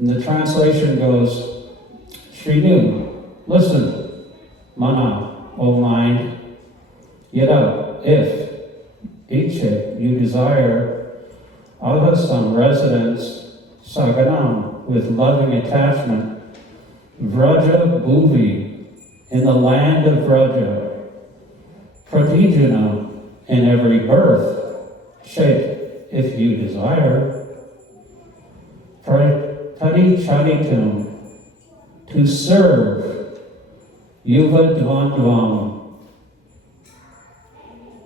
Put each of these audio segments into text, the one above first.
And the translation goes, Shrinu, listen, Manaḥ, O mind, Yada, if, Ichit, you desire, Avasam, residence, Saganam, with loving attachment, Vraja Bhuvi, in the land of Vraja, Pratijana, in every birth, Shet, if you desire, Paricharitum, to serve, Yuva Dvandvam,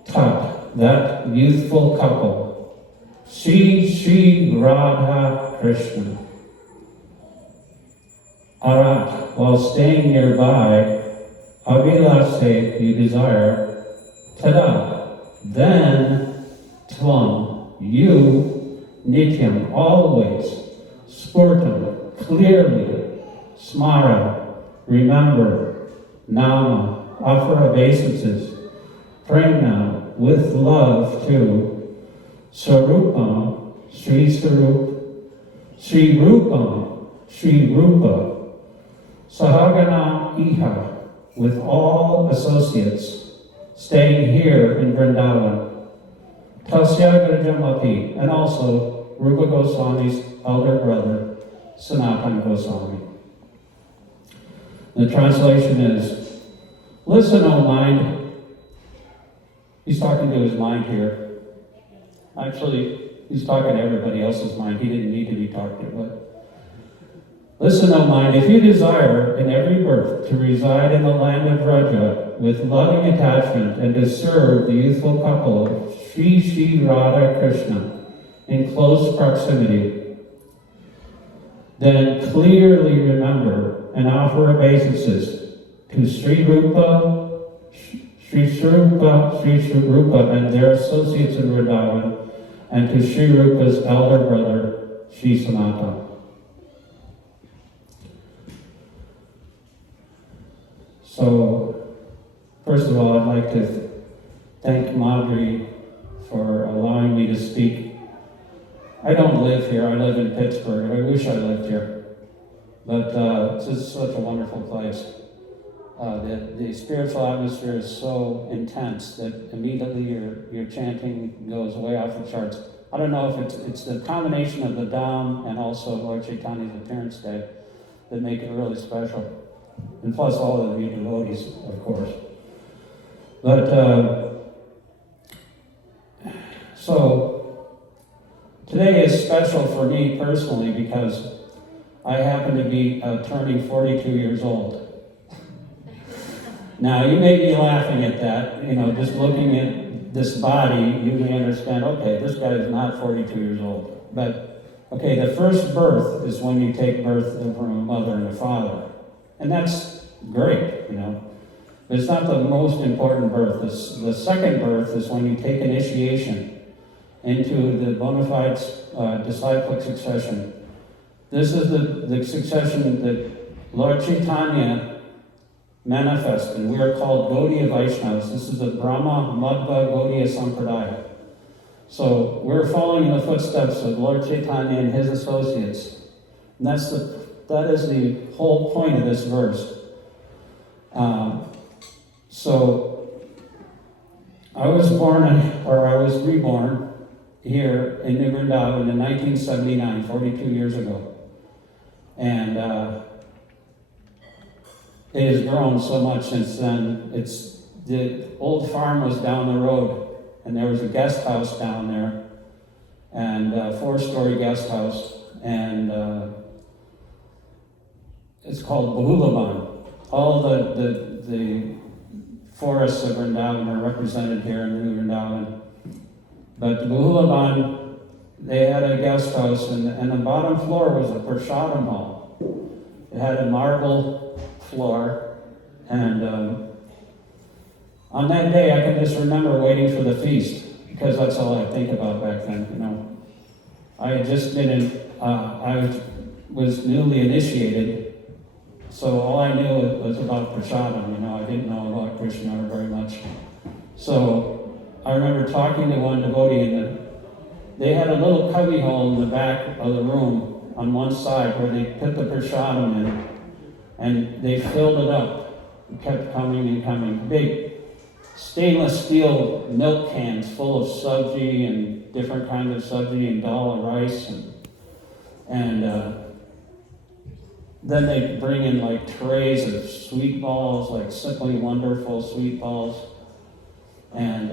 Tat, that youthful couple, Shri Radha Krishna. Arat, while staying nearby, Avilase, you desire, Tada, then Tvam, you, Nityam, always, Spurtam, clearly, Smara, remember, Nama, offer obeisances, Prema, with love to, Sarupam, Sri Sarup, Sri Rupam, Sri Rupa, Sahagana Iha, with all associates, staying here in Vrindavan, Tasya Gajamati, and also Rupa Gosvāmi's elder brother, Sanatana Gosvāmī. The translation is, listen, O mind. He's talking to his mind here. Actually, he's talking to everybody else's mind. He didn't need to be talked to, but listen, O mind, if you desire in every birth to reside in the land of Vraja with loving attachment and to serve the youthful couple of Sri Radha Krishna in close proximity, then clearly remember and offer obeisances to Sri Rupa, Sri Swarupa, and their associates in Vrindavan, and to Sri Rupa's elder brother, Sri Sanatana. So, first of all, I'd like to thank Madhuri for allowing me to speak. I don't live here, I live in Pittsburgh. I wish I lived here. But it's just such a wonderful place. The spiritual atmosphere is so intense that immediately your chanting goes way off the charts. I don't know if it's the combination of the Dham and also Lord Chaitanya's appearance day that make it really special. And plus all of you devotees, of course. But, so, today is special for me personally because I happen to be turning 42 years old. Now, you may be laughing at that, just looking at this body, you may understand, okay, this guy is not 42 years old. But, okay, the first birth is when you take birth from a mother and a father. And that's great, But it's not the most important birth. The second birth is when you take initiation into the bona fide disciplic succession. This is the succession that Lord Chaitanya manifested. We are called Gaudiya Vaishnavas. This is the Brahma Madhva Gaudiya Sampradaya. So we're following in the footsteps of Lord Chaitanya and his associates. And that is the whole point of this verse. So I was reborn here in New Vrindavan in 1979, 42 years ago. And it has grown so much since then. The old farm was down the road, and there was a guest house down there, and a 4-story guest house, and it's called Bahulavan. All the forests of Vrindavan are represented here in New Vrindavan. But the Bahulavan, they had a guest house, and the bottom floor was a prasadam hall. It had a marble floor, and on that day I can just remember waiting for the feast, because that's all I think about back then, I had just been I was newly initiated, so all I knew was about prasadam, I didn't know about Krishna very much. So I remember talking to one devotee, and they had a little cubby hole in the back of the room, on one side where they put the prasadam in, and they filled it up. It kept coming and coming. Big stainless steel milk cans full of sabji and different kinds of sabji and dal rice, and then they bring in like trays of sweet balls, like simply wonderful sweet balls, and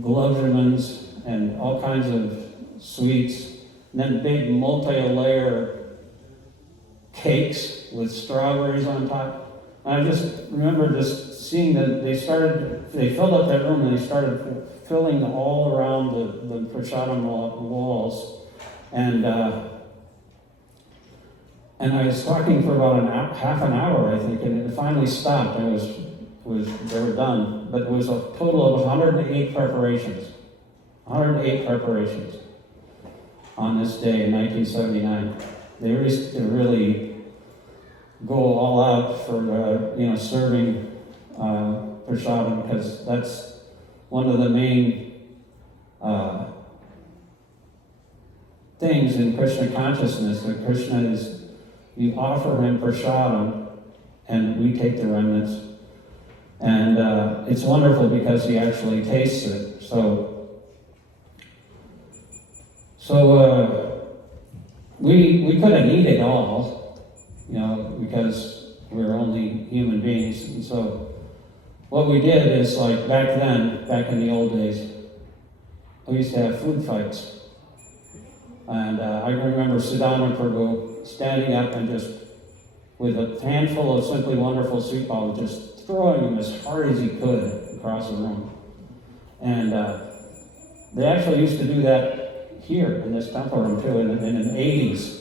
gulabjamans and all kinds of sweets, and then big multi-layer cakes with strawberries on top. And I just remember just seeing that they filled up that room and they started filling all around the prasadam walls. And I was talking for about half an hour, I think, and it finally stopped. They were done. But it was a total of 108 preparations. 108 preparations on this day in 1979. They used to really go all out for serving prasadam, because that's one of the main things in Krishna consciousness. That Krishna is, you offer him prasadam, and we take the remnants. And it's wonderful because he actually tastes it. So we couldn't eat it all, because we're only human beings. And so what we did is, like back in the old days, we used to have food fights. And I remember Siddhārtha Prabhu standing up and just, with a handful of simply wonderful sweet balls, just throwing them as hard as he could across the room. And they actually used to do that here in this temple room too, in the 80s.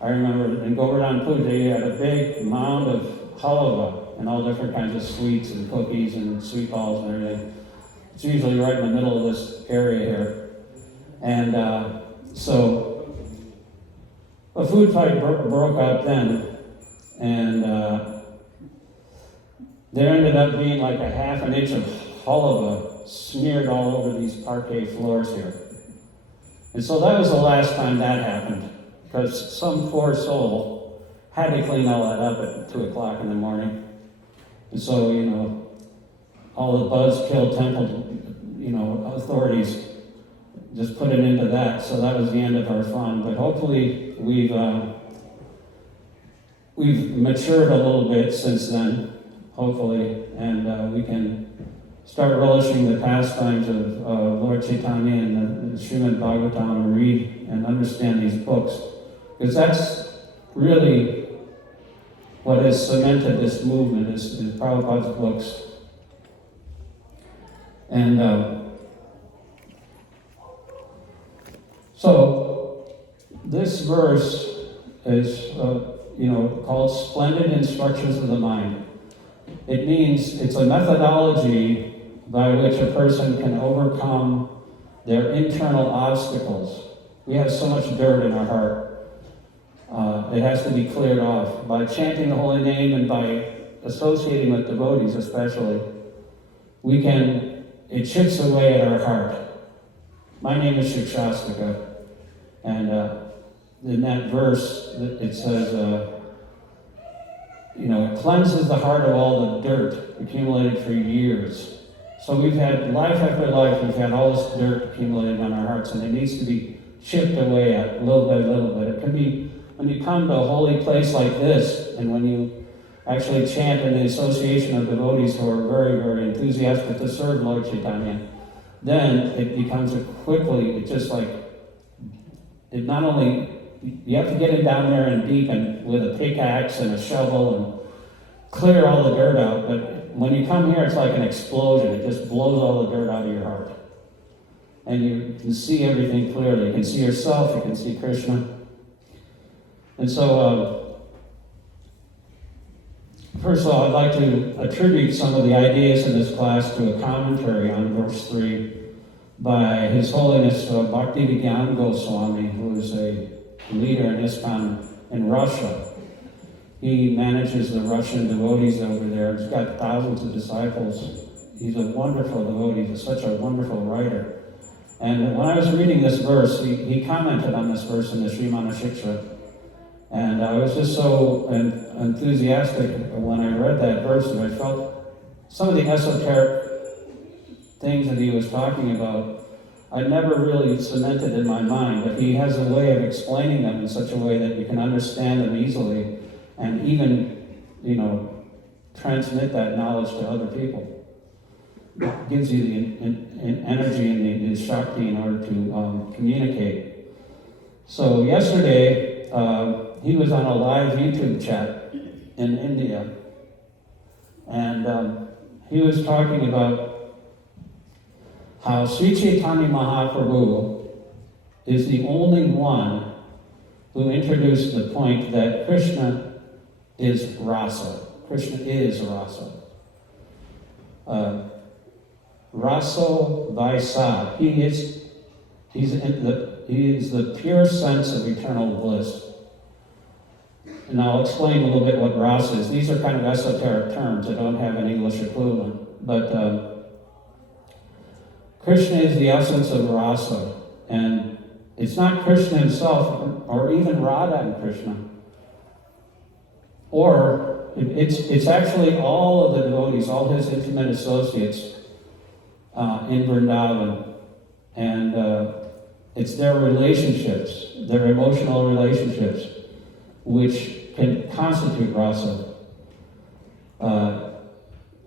I remember in Govardhan Puja, they had a big mound of halava and all different kinds of sweets and cookies and sweet balls and everything. It's usually right in the middle of this area here. And so a food fight broke out then, and there ended up being like a half an inch of halava smeared all over these parquet floors here. And so that was the last time that happened, because some poor soul had to clean all that up at 2 o'clock in the morning. And so, all the buzzkill temple, authorities just put it into that. So that was the end of our fun. But hopefully we've matured a little bit since then, hopefully, and we can start relishing the pastimes of Lord Chaitanya and the Srimad Bhagavatam, and read and understand these books. Because that's really what has cemented this movement, is Prabhupada's books. And so this verse is called Splendid Instructions of the Mind. It means it's a methodology by which a person can overcome their internal obstacles. We have so much dirt in our heart. It has to be cleared off. By chanting the holy name and by associating with devotees especially, it chips away at our heart. My name is Śikṣāṣtaka. And in that verse, it says, it cleanses the heart of all the dirt accumulated for years. So we've had life after life, we've had all this dirt accumulated on our hearts, and it needs to be chipped away at little by little bit. It can be when you come to a holy place like this, and when you actually chant in the association of devotees who are very, very enthusiastic to serve Lord Chaitanya, then it becomes it not only, you have to get it down there and deep and with a pickaxe and a shovel and clear all the dirt out, but when you come here, it's like an explosion. It just blows all the dirt out of your heart. And you can see everything clearly. You can see yourself, you can see Krishna. And so, first of all, I'd like to attribute some of the ideas in this class to a commentary on verse 3 by His Holiness Bhaktivedanta Gosvāmī, who is a leader in ISKCON in Russia. He manages the Russian devotees over there. He's got thousands of disciples. He's a wonderful devotee. He's such a wonderful writer. And when I was reading this verse, he commented on this verse in the Manaḥ-śikṣā. And I was just so enthusiastic when I read that verse that I felt some of the esoteric things that he was talking about, I never really cemented in my mind, but he has a way of explaining them in such a way that you can understand them easily and even, transmit that knowledge to other people. It gives you the energy and the Shakti in order to communicate. So yesterday, he was on a live YouTube chat in India, and he was talking about how Sri Chaitanya Mahaprabhu is the only one who introduced the point that Krishna is rasa. Krishna is rasa. Raso Vaisa. He is the pure sense of eternal bliss. And I'll explain a little bit what rasa is. These are kind of esoteric terms that don't have an English equivalent. But Krishna is the essence of rasa. And it's not Krishna himself, or even Radha and Krishna. Or it's actually all of the devotees, all his intimate associates in Vrindavan. And it's their relationships, their emotional relationships, which can constitute rasa.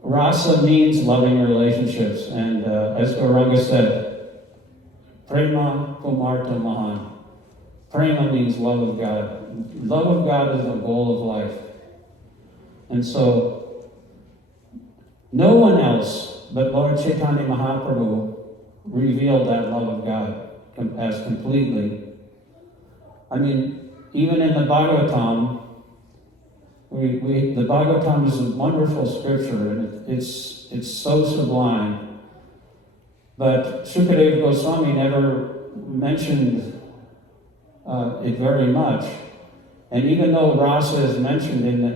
Rasa means loving relationships, and as Gauranga said, Prema Kumarta Mahan. Prema means love of God. Love of God is the goal of life. And so, no one else but Lord Chaitanya Mahaprabhu revealed that love of God as completely. I mean, even in the Bhagavatam, the Bhagavatam is a wonderful scripture, and it's so sublime. But Śukadeva Gosvāmī never mentioned it very much. And even though rasa is mentioned in the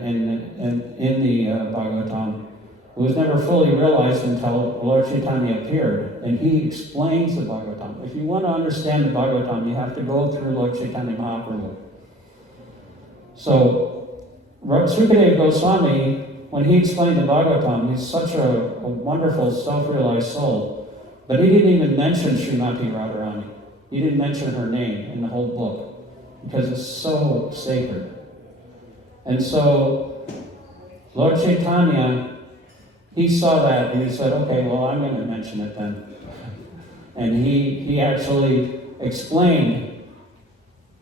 Bhagavatam, it was never fully realized until Lord Chaitanya appeared, and he explains the Bhagavatam. If you want to understand the Bhagavatam, you have to go through Lord Chaitanya Mahaprabhu. So, Śukadeva Gosvāmī, when he explained the Bhagavatam, he's such a wonderful, self-realized soul, but he didn't even mention Srimati Radharani. He didn't mention her name in the whole book, because it's so sacred. And so, Lord Chaitanya, he saw that and he said, okay, well, I'm going to mention it then. And he actually explained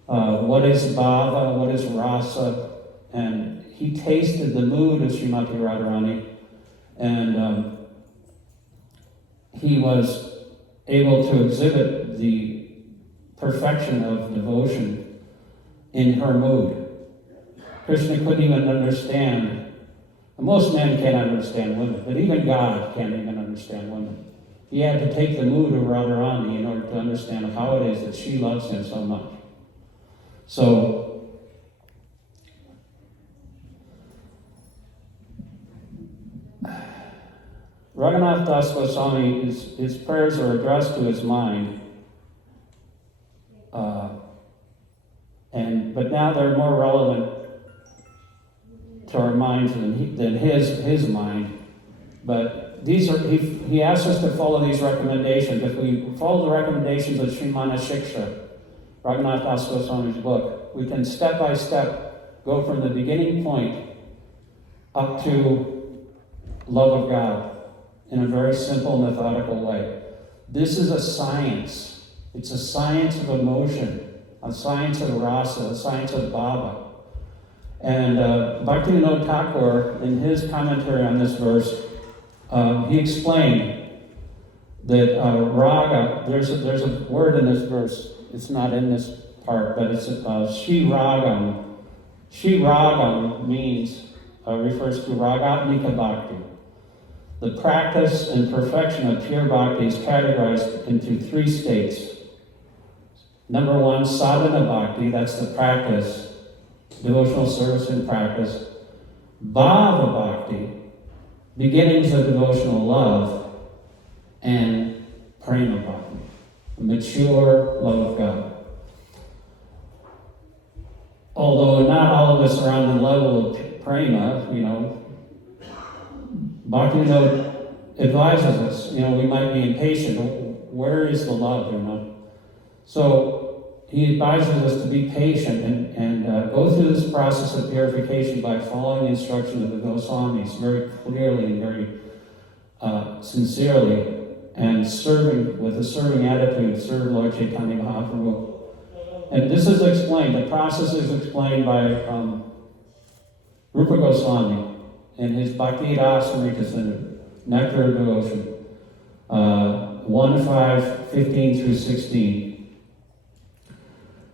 what is bhava, what is rasa, and he tasted the mood of Srimati Radharani, and he was able to exhibit the perfection of devotion in her mood. Krishna couldn't even understand. Most men can't understand women, but even God can't even understand women. He had to take the mood of Radharani in order to understand how it is that she loves him so much. So, Raghunātha Das Gosvāmī, his prayers are addressed to his mind, but now they're more relevant to our minds than his mind. But these are he asks us to follow these recommendations. If we follow the recommendations of Sri Manaḥ-śikṣā, Raghunātha Das Gosvāmī's book, we can step by step go from the beginning point up to love of God in a very simple, methodical way. This is a science. It's a science of emotion, a science of rasa, a science of bhava. And Bhaktivinoda Thakur, in his commentary on this verse, he explained that raga, there's a word in this verse, it's not in this part, but it's Shri Ragam. Shri Ragam refers to Ragatmika Bhakti. The practice and perfection of pure bhakti is categorized into three states. Number one, sadhana bhakti, that's the practice, devotional service and practice. Bhava bhakti, beginnings of devotional love. And prema bhakti, mature love of God. Although not all of us are on the level of prema, Bhaktivinoda advises us, we might be impatient, but where is the love, So he advises us to be patient and go through this process of purification by following the instruction of the Gosvāmīs very clearly and very sincerely, and serving with a serving attitude, serve Lord Chaitanya Mahaprabhu. And this is explained, the process is explained by Rupa Gosvāmī in his Bhakti Rasamrita Nectar of Devotion, 1.5.15 through 16.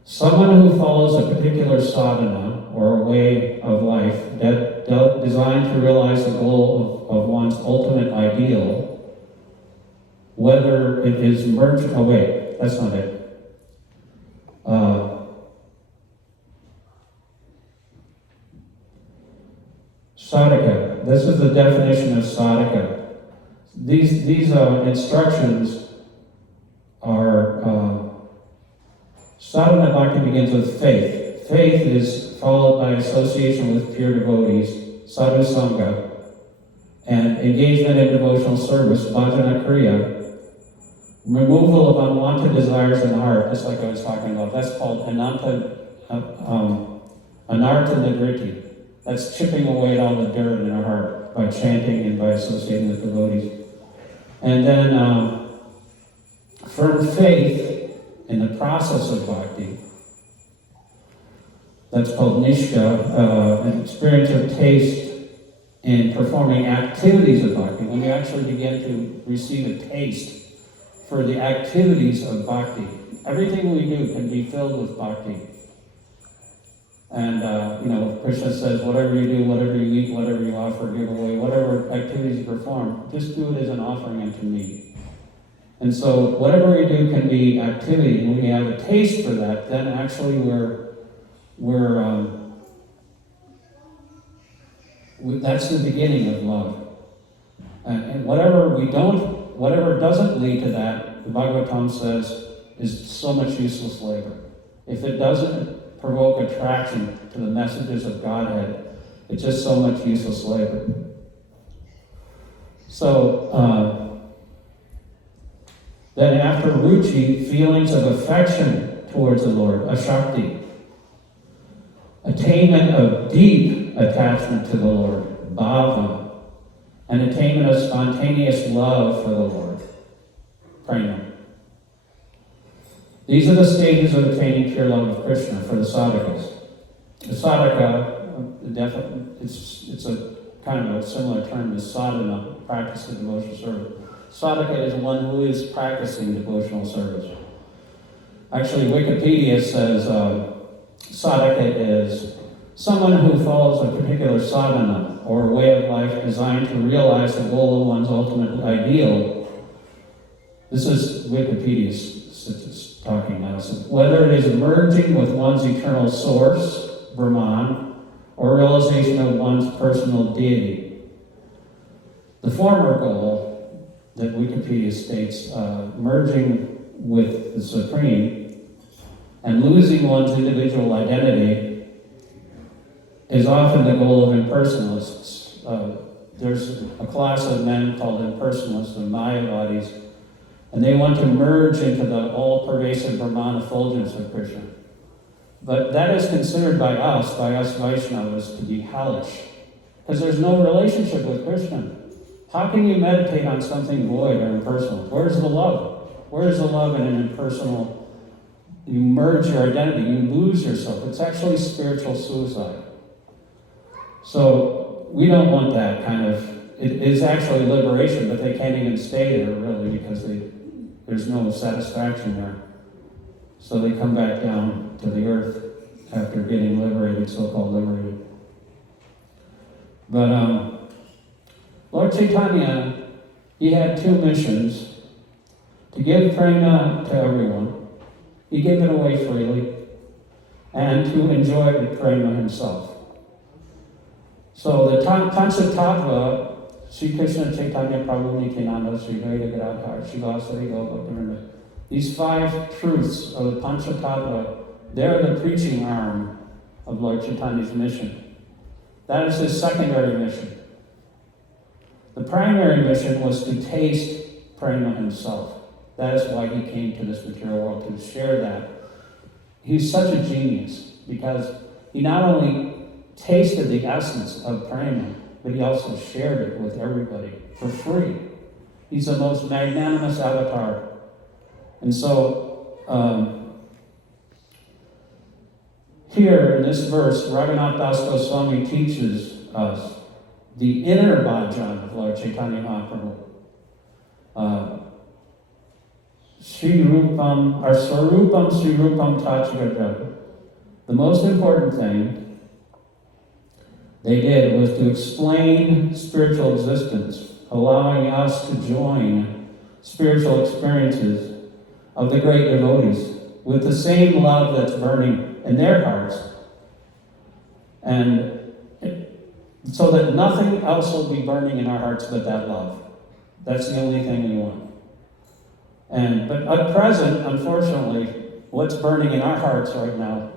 Someone who follows a particular sadhana or a way of life designed to realize the goal of one's ultimate ideal, whether it is merged, that's not it. Sadika. This is the definition of sadika. These instructions are sadhana bhakti begins with faith. Faith is followed by association with pure devotees, sadhu sangha, and engagement in devotional service, bhajana kriya. Removal of unwanted desires in the heart, just like I was talking about. That's called anartha nivritti. That's chipping away at all the dirt in our heart by chanting and by associating with devotees. And then firm faith in the process of bhakti. That's called nishka, an experience of taste in performing activities of bhakti. When you actually begin to receive a taste for the activities of bhakti. Everything we do can be filled with bhakti. And, Krishna says, whatever you do, whatever you eat, whatever you offer, give away, whatever activities you perform, just do it as an offering unto me. And so whatever we do can be activity, and when we have a taste for that, then actually that's the beginning of love. And whatever doesn't lead to that, the Bhagavatam says, is so much useless labor. If it doesn't provoke attraction to the messages of Godhead, it's just so much useless labor. So, then after ruchi, feelings of affection towards the Lord, ashakti. Attainment of deep attachment to the Lord, bhava. An attainment of spontaneous love for the Lord, prema. These are the stages of attaining pure love of Krishna for the sadhakas. The sadhaka, it's a kind of a similar term to sadhana, practice of devotional service. Sadhaka is one who is practicing devotional service. Actually, Wikipedia says sadhaka is someone who follows a particular sadhana or way of life designed to realize the goal of one's ultimate ideal. This is Wikipedia's talking now. So whether it is merging with one's eternal source, Brahman, or realization of one's personal deity. The former goal that Wikipedia states, merging with the Supreme and losing one's individual identity, is often the goal of impersonalists. There's a class of men called impersonalists, the Mayavadis, and they want to merge into the all-pervasive Brahman effulgence of Krishna. But that is considered by us Vaishnavas, to be hellish, because there's no relationship with Krishna. How can you meditate on something void or impersonal? Where's the love? Where's the love in an impersonal? You merge your identity, you lose yourself. It's actually spiritual suicide. So we don't want that kind of. It is actually liberation, but they can't even stay there really because there's no satisfaction there. So they come back down to the earth after getting liberated, so-called liberated. But Lord Chaitanya, he had two missions: to give prema to everyone, he gave it away freely, and to enjoy the prema himself. So the Panchatattva, Sri Krishna Chaitanya Prabhu Nityananda, Sri Vedic Philosophers, Śikṣāṣtaka, These 5 truths of the Panchatattva, they're the preaching arm of Lord Chaitanya's mission. That is his secondary mission. The primary mission was to taste prema himself. That is why he came to this material world, to share that. He's such a genius because he not only tasted the essence of prema, but he also shared it with everybody for free. He's the most magnanimous avatar. And so, here in this verse, Raghunātha Gosvāmī teaches us the inner bhajan of Lord Chaitanya Mahaprabhu. Sri Rupam, or Swarupam Sri Rupam Tachagaja. The most important thing they did was to explain spiritual existence, allowing us to join spiritual experiences of the great devotees with the same love that's burning in their hearts. And so that nothing else will be burning in our hearts but that love. That's the only thing we want. But at present, unfortunately, what's burning in our hearts right now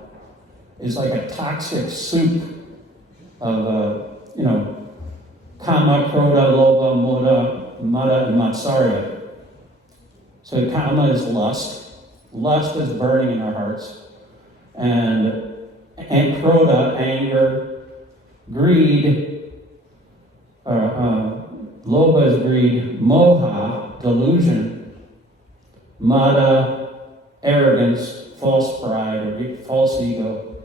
is like a toxic soup of, kama, krodha, lobha, moda, mada, and matsarya. So kama is lust. Lust is burning in our hearts. And krodha, anger, greed, lobha is greed, moha, delusion, mada, arrogance, false pride, or false ego,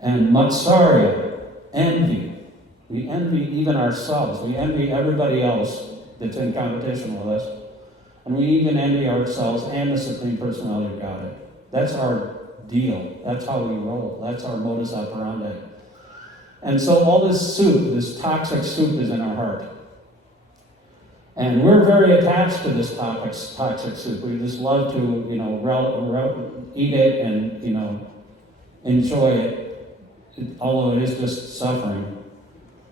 and matsarya, envy. We envy even ourselves. We envy everybody else that's in competition with us. And we even envy ourselves and the Supreme Personality of Godhead. That's our deal. That's how we roll. That's our modus operandi. And so all this soup, this toxic soup, is in our heart. And we're very attached to this toxic soup. We just love to, eat it and, enjoy it, although it is just suffering.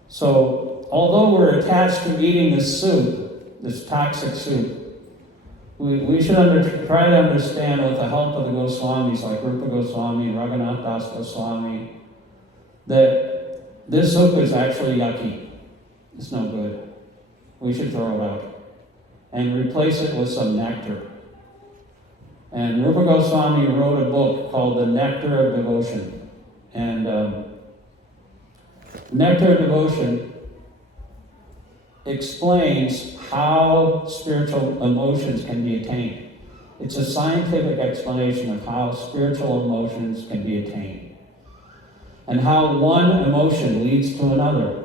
So, although we're attached to eating this soup, this toxic soup, we should try to understand with the help of the Goswāmīs, like Rupa Gosvāmī, Raghunātha Gosvāmī, that this soup is actually yucky. It's no good. We should throw it out and replace it with some nectar. And Rupa Gosvāmī wrote a book called The Nectar of Devotion. And Nectar of Devotion explains how spiritual emotions can be attained. It's a scientific explanation of how spiritual emotions can be attained and how one emotion leads to another.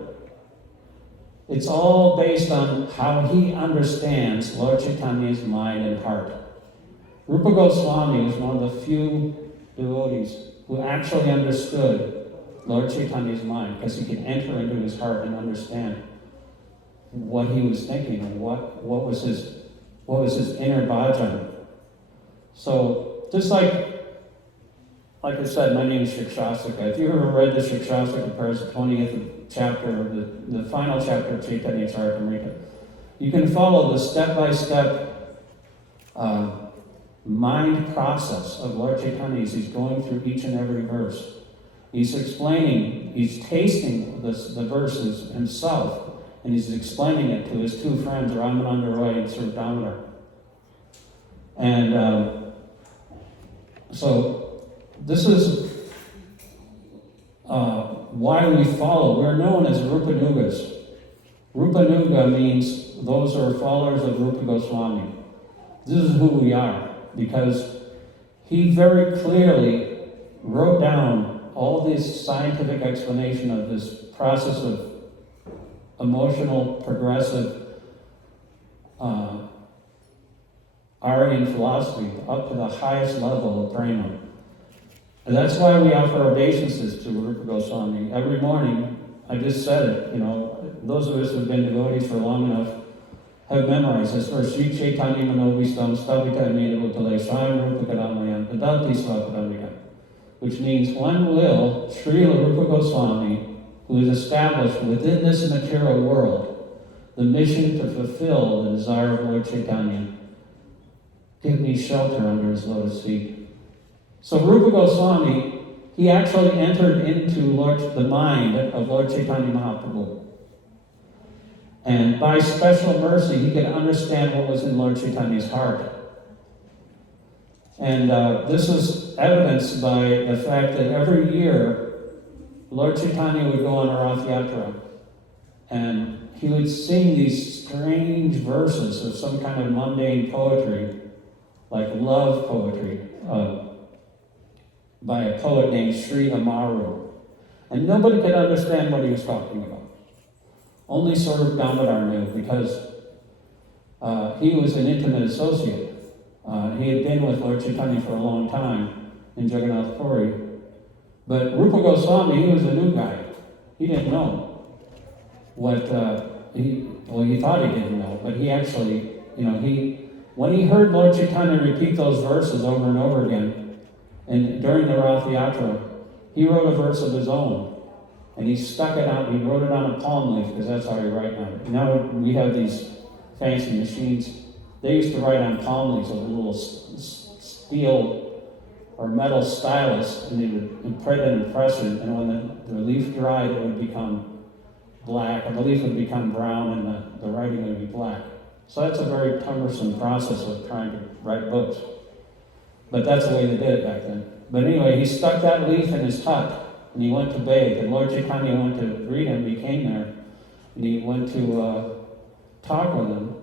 It's all based on how he understands Lord Chaitanya's mind and heart. Rupa Gosvāmī was one of the few devotees who actually understood Lord Chaitanya's mind, because he could enter into his heart and understand what he was thinking and what was his inner bhajan. So just like I said, my name is Śikṣāṣtaka. If you ever read the Śikṣāṣtaka prayers, the 20th chapter, the final chapter of Chaitanya Charitamrita, you can follow the step-by-step mind process of Lord Chaitanya as he's going through each and every verse. He's explaining, he's tasting the verses himself, and he's explaining it to his 2 friends, Ramananda Roy and Sir Damodar. And so this is why we follow. We're known as Rupanugas. Rupanuga means those who are followers of Rupa Gosvāmī. This is who we are, because he very clearly wrote down all this scientific explanation of this process of emotional, progressive Aryan philosophy up to the highest level of prema. And that's why we offer obeisances to Rupa Gosvāmī. Every morning, I just said it, those of us who have been devotees for long enough have memorized this verse. Sri Chaitanya Manovistam Stavita Amedavutale Swayam Rupa Kadamayam Tadati Svapadamika, which means one will, Srila Rupa Gosvāmī, who is established within this material world the mission to fulfill the desire of Lord Chaitanya, give me shelter under his lotus feet. So Rupa Gosvāmī, he actually entered into the mind of Lord Chaitanya Mahaprabhu. And by special mercy, he could understand what was in Lord Chaitanya's heart. And this is evidenced by the fact that every year, Lord Chaitanya would go on a Rath Yatra, and he would sing these strange verses of some kind of mundane poetry, like love poetry, by a poet named Sri Amaru. And nobody could understand what he was talking about. Only sort of Damodar knew, because he was an intimate associate. He had been with Lord Chaitanya for a long time in Jagannath Puri. But Rupa Gosvāmī, he was a new guy. He didn't know what, he thought he didn't know, but he actually, when he heard Lord Chaitanya repeat those verses over and over again, and during the Rath Yatra, he wrote a verse of his own. And he stuck it out, he wrote it on a palm leaf, because that's how you write now. Now we have these fancy machines. They used to write on palm leaves with a little steel or metal stylus, and they would print and impress it, and when the leaf dried, it would become black, and the leaf would become brown, and the writing would be black. So that's a very cumbersome process of trying to write books. But that's the way they did it back then. But anyway, he stuck that leaf in his hut, and he went to bathe, and Lord Chaitanya went to greet him. He came there, and he went to talk with him,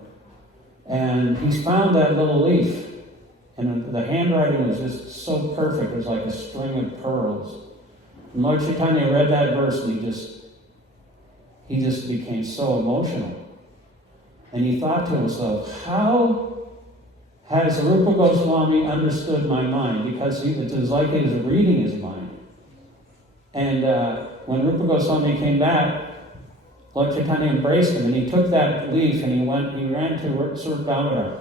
and he found that little leaf, and the handwriting was just so perfect. It was like a string of pearls. And Lord Chaitanya read that verse, and he just became so emotional. And he thought to himself, how has Rupa Gosvāmī understood my mind? Because it was like he was reading his mind. And when Rupa Gosvāmī came back, Lord Chaitanya embraced him, and he took that leaf and he ran to Sri Damodar.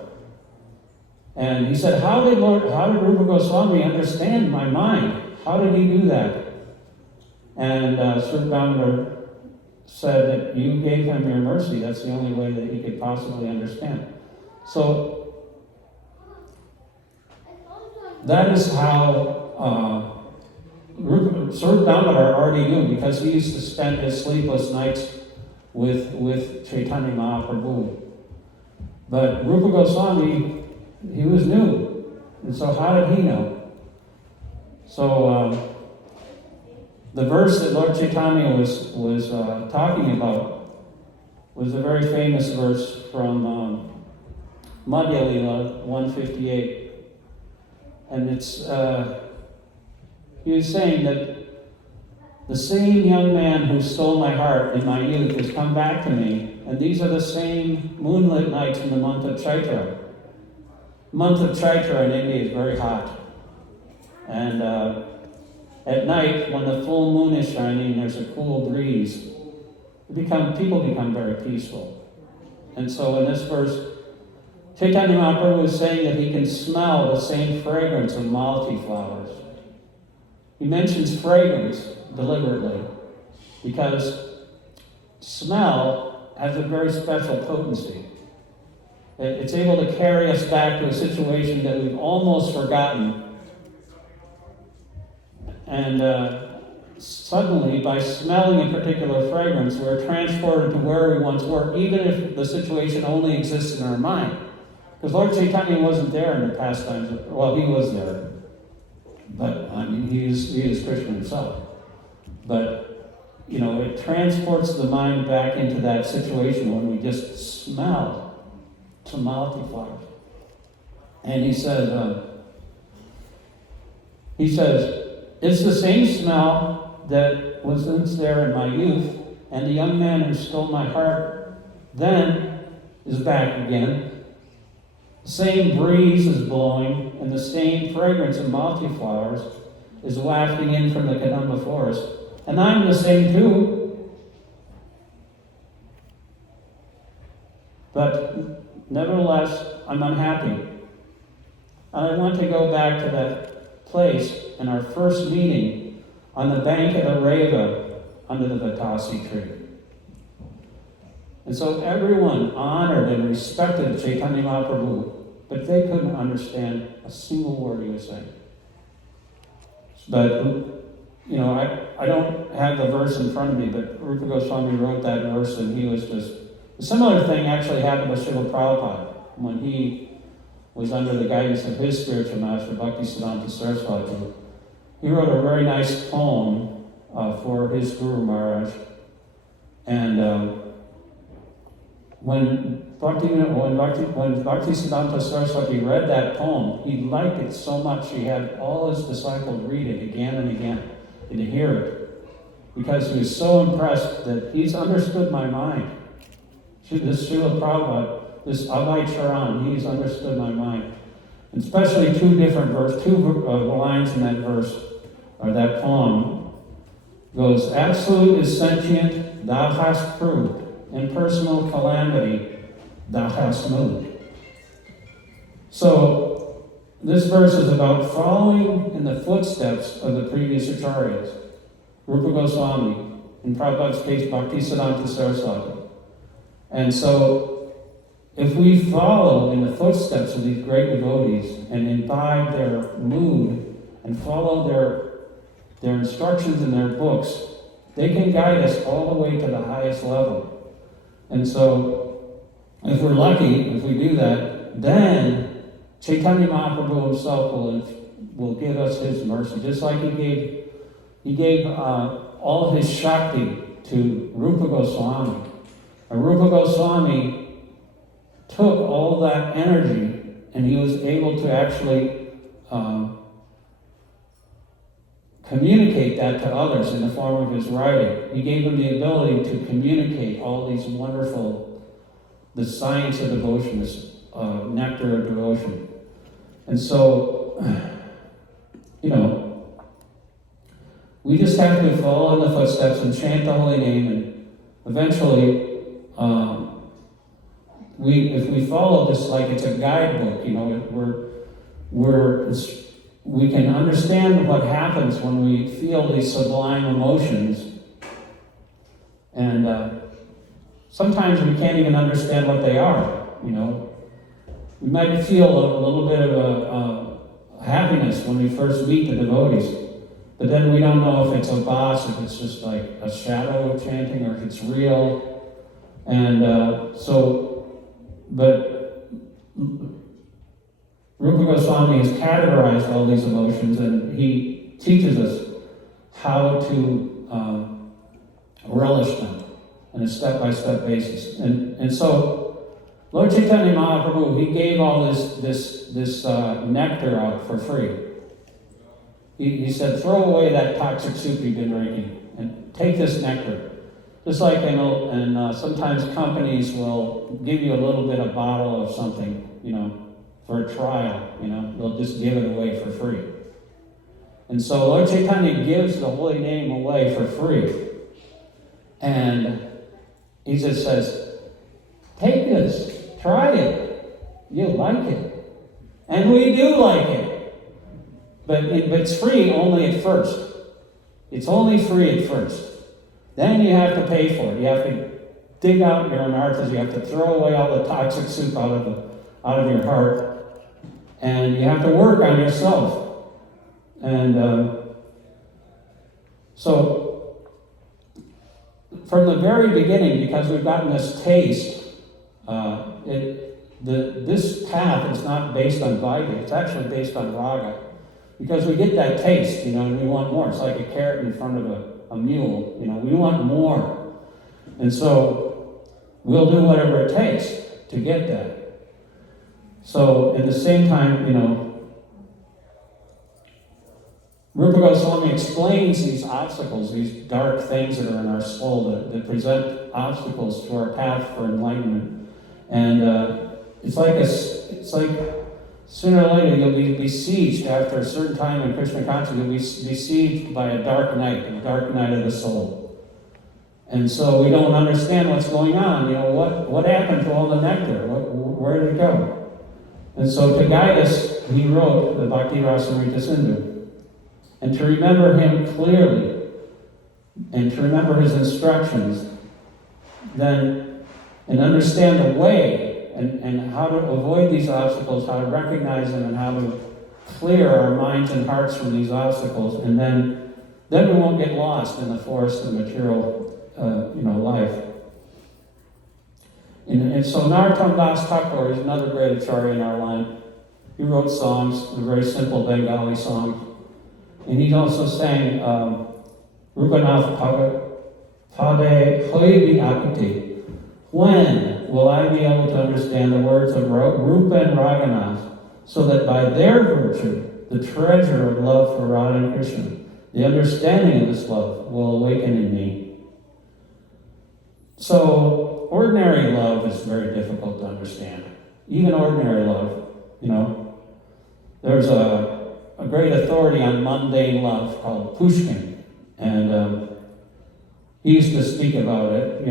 And he said, how did Rupa Gosvāmī understand my mind? How did he do that? And Sri Damodar said that you gave him your mercy. That's the only way that he could possibly understand. So that is how Sri Damodar already knew, because he used to spend his sleepless nights with Chaitanya Mahaprabhu. But Rupa Gosvāmī, he was new. And so how did he know? So the verse that Lord Chaitanya was talking about was a very famous verse from Madhya Lila 158. And it's he was saying that the same young man who stole my heart in my youth has come back to me, and these are the same moonlit nights in the month of Chaitra. The month of Chaitra in India is very hot. And at night, when the full moon is shining, there's a cool breeze. People become very peaceful. And so in this verse, Chaitanya Mahaprabhu is saying that he can smell the same fragrance of malati flowers. He mentions fragrance deliberately because smell has a very special potency. It's able to carry us back to a situation that we've almost forgotten. And suddenly, by smelling a particular fragrance, we're transported to where we once were, even if the situation only exists in our mind. Because Lord Chaitanya wasn't there in the past times. Well, he was there. But, he is Krishna himself. But, it transports the mind back into that situation when we just smell some malati flowers. And he says, it's the same smell that was once there in my youth, and the young man who stole my heart then is back again. The same breeze is blowing, and the same fragrance of malati flowers is wafting in from the Kadamba forest. And I'm the same too. But nevertheless, I'm unhappy. And I want to go back to that place in our first meeting on the bank of the Reva under the Vatasi tree. And so everyone honored and respected Chaitanya Mahaprabhu, but they couldn't understand a single word he was saying. But, you know, I don't have the verse in front of me, but Rupa Gosvāmī wrote that verse, and he was just... A similar thing actually happened to Srila Prabhupada when he was under the guidance of his spiritual master, Bhaktisiddhanta Saraswati. He wrote a very nice poem for his Guru Maharaj. And when Bhaktisiddhanta Saraswati read that poem, he liked it so much he had all his disciples read it again and again and hear it, because he was so impressed that he's understood my mind. This Srila Prabhupada, this Abhay Charan, he's understood my mind. And especially two lines in that verse, or that poem, goes, absolute is sentient, thou hast proved, impersonal calamity, thou hast moved. So, this verse is about following in the footsteps of the previous acharyas, Rupa Gosvāmī, in Prabhupada's case, Bhaktisiddhanta Saraswati. And so, if we follow in the footsteps of these great devotees and imbibe their mood and follow their instructions in their books, they can guide us all the way to the highest level. And so, if we're lucky, if we do that, then Chaitanya Mahaprabhu himself will give us his mercy, just like he gave all of his Shakti to Rupa Gosvāmī. And Rupa Gosvāmī took all that energy and he was able to actually communicate that to others in the form of his writing. He gave them the ability to communicate all these wonderful, the science of devotion, this nectar of devotion. And so, you know, we just have to follow in the footsteps and chant the holy name, and eventually, if we follow this like it's a guidebook, you know, we can understand what happens when we feel these sublime emotions, and sometimes we can't even understand what they are. You know, we might feel a little bit of a happiness when we first meet the devotees, but then we don't know if it's a boss, if it's just like a shadow of chanting, or if it's real. And but Rupa Gosvāmī has categorized all these emotions, and he teaches us how to relish them on a step-by-step basis. And so Lord Chaitanya Mahaprabhu, he gave all this nectar out for free. He said, throw away that toxic soup you've been drinking and take this nectar. Just like and sometimes companies will give you a little bit of bottle of something, you know, for a trial, you know, they'll just give it away for free. And so Lord Chaitanya gives the holy name away for free. And he just says, take this, try it, you'll like it. And we do like it. But it's free only at first. It's only free at first. Then you have to pay for it. You have to dig out your anarthas. You have to throw away all the toxic soup out of your heart. And you have to work on yourself. And so, from the very beginning, because we've gotten this taste, this path is not based on Vaidya. It's actually based on Raga. Because we get that taste, you know, and we want more. It's like a carrot in front of a mule, you know, we want more. And so we'll do whatever it takes to get that. So at the same time, you know, Rupa Gosvāmī explains these obstacles, these dark things that are in our soul that present obstacles to our path for enlightenment. And it's like sooner or later you'll be besieged after a certain time in Krishna consciousness, you'll be besieged by a dark night of the soul. And so we don't understand what's going on. You know, what happened to all the nectar? Where did it go? And so to guide us, he wrote the Bhakti Rasamrita Sindhu. And to remember him clearly, and to remember his instructions, then, and understand the way and how to avoid these obstacles, how to recognize them, and how to clear our minds and hearts from these obstacles, and then we won't get lost in the forest of material, life. And so Narottam Das Thakur is another great acharya in our line. He wrote songs, a very simple Bengali song, and he also sang Raghunātha Pade Hoibi Akuti. When will I be able to understand the words of Rupa and Raghunātha, so that by their virtue, the treasure of love for Radha and Krishna, the understanding of this love will awaken in me? So, ordinary love is very difficult to understand. Even ordinary love, There's a great authority on mundane love called Pushkin, and he used to speak about it.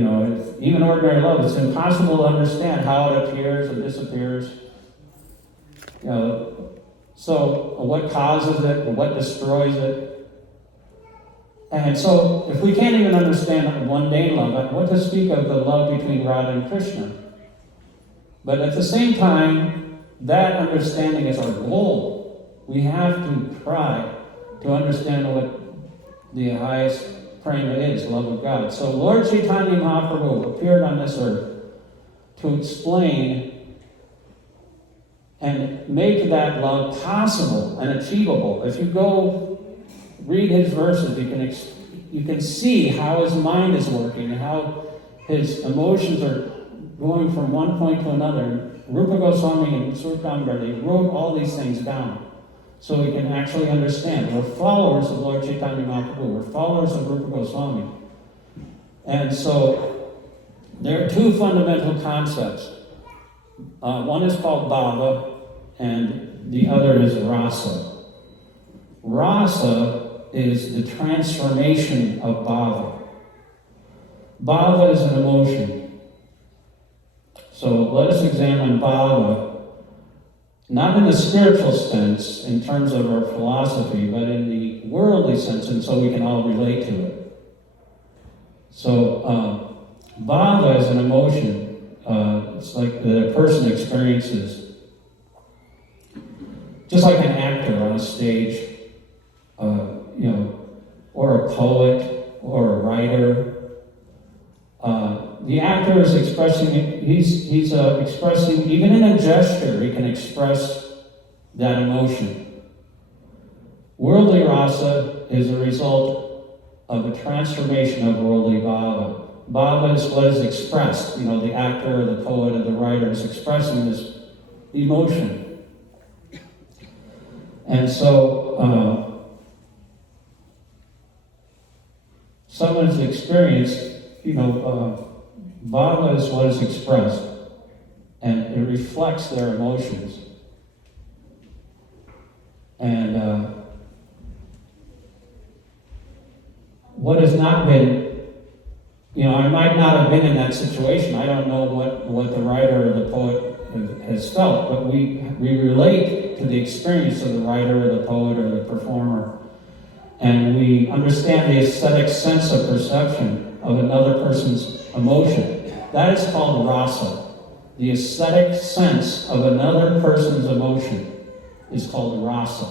Even ordinary love, it's impossible to understand how it appears and disappears. So what causes it, what destroys it? And so, if we can't even understand mundane love, what to speak of the love between Radha and Krishna? But at the same time, that understanding is our goal. We have to try to understand what the highest prema is, love of God. So Lord Chaitanya Mahaprabhu appeared on this earth to explain and make that love possible and achievable. If you go read his verses, you can see how his mind is working and how his emotions are going from one point to another. Rupa Gosvāmī and Surkambar, they wrote all these things down so we can actually understand. We're followers of Lord Chaitanya Mahaprabhu. We're followers of Rupa Gosvāmī. And so there are two fundamental concepts. One is called bhava, and the other is rasa. Rasa is the transformation of bhava. Bhava is an emotion. So let us examine bhava, not in the spiritual sense, in terms of our philosophy, but in the worldly sense, and so we can all relate to it. So bhava is an emotion. It's like the person experiences, just like an actor on a stage, or a poet, or a writer. The actor is expressing, he's expressing, even in a gesture, he can express that emotion. Worldly rasa is a result of a transformation of worldly bhava. Bhava is what is expressed. The actor, or the poet, or the writer is expressing this emotion. And so, someone's experienced, bhava is what is expressed, and it reflects their emotions. And what has not been, I might not have been in that situation. I don't know what the writer or the poet has felt, but we relate to the experience of the writer or the poet or the performer. And we understand the aesthetic sense of perception of another person's emotion. That is called rasa. The aesthetic sense of another person's emotion is called rasa.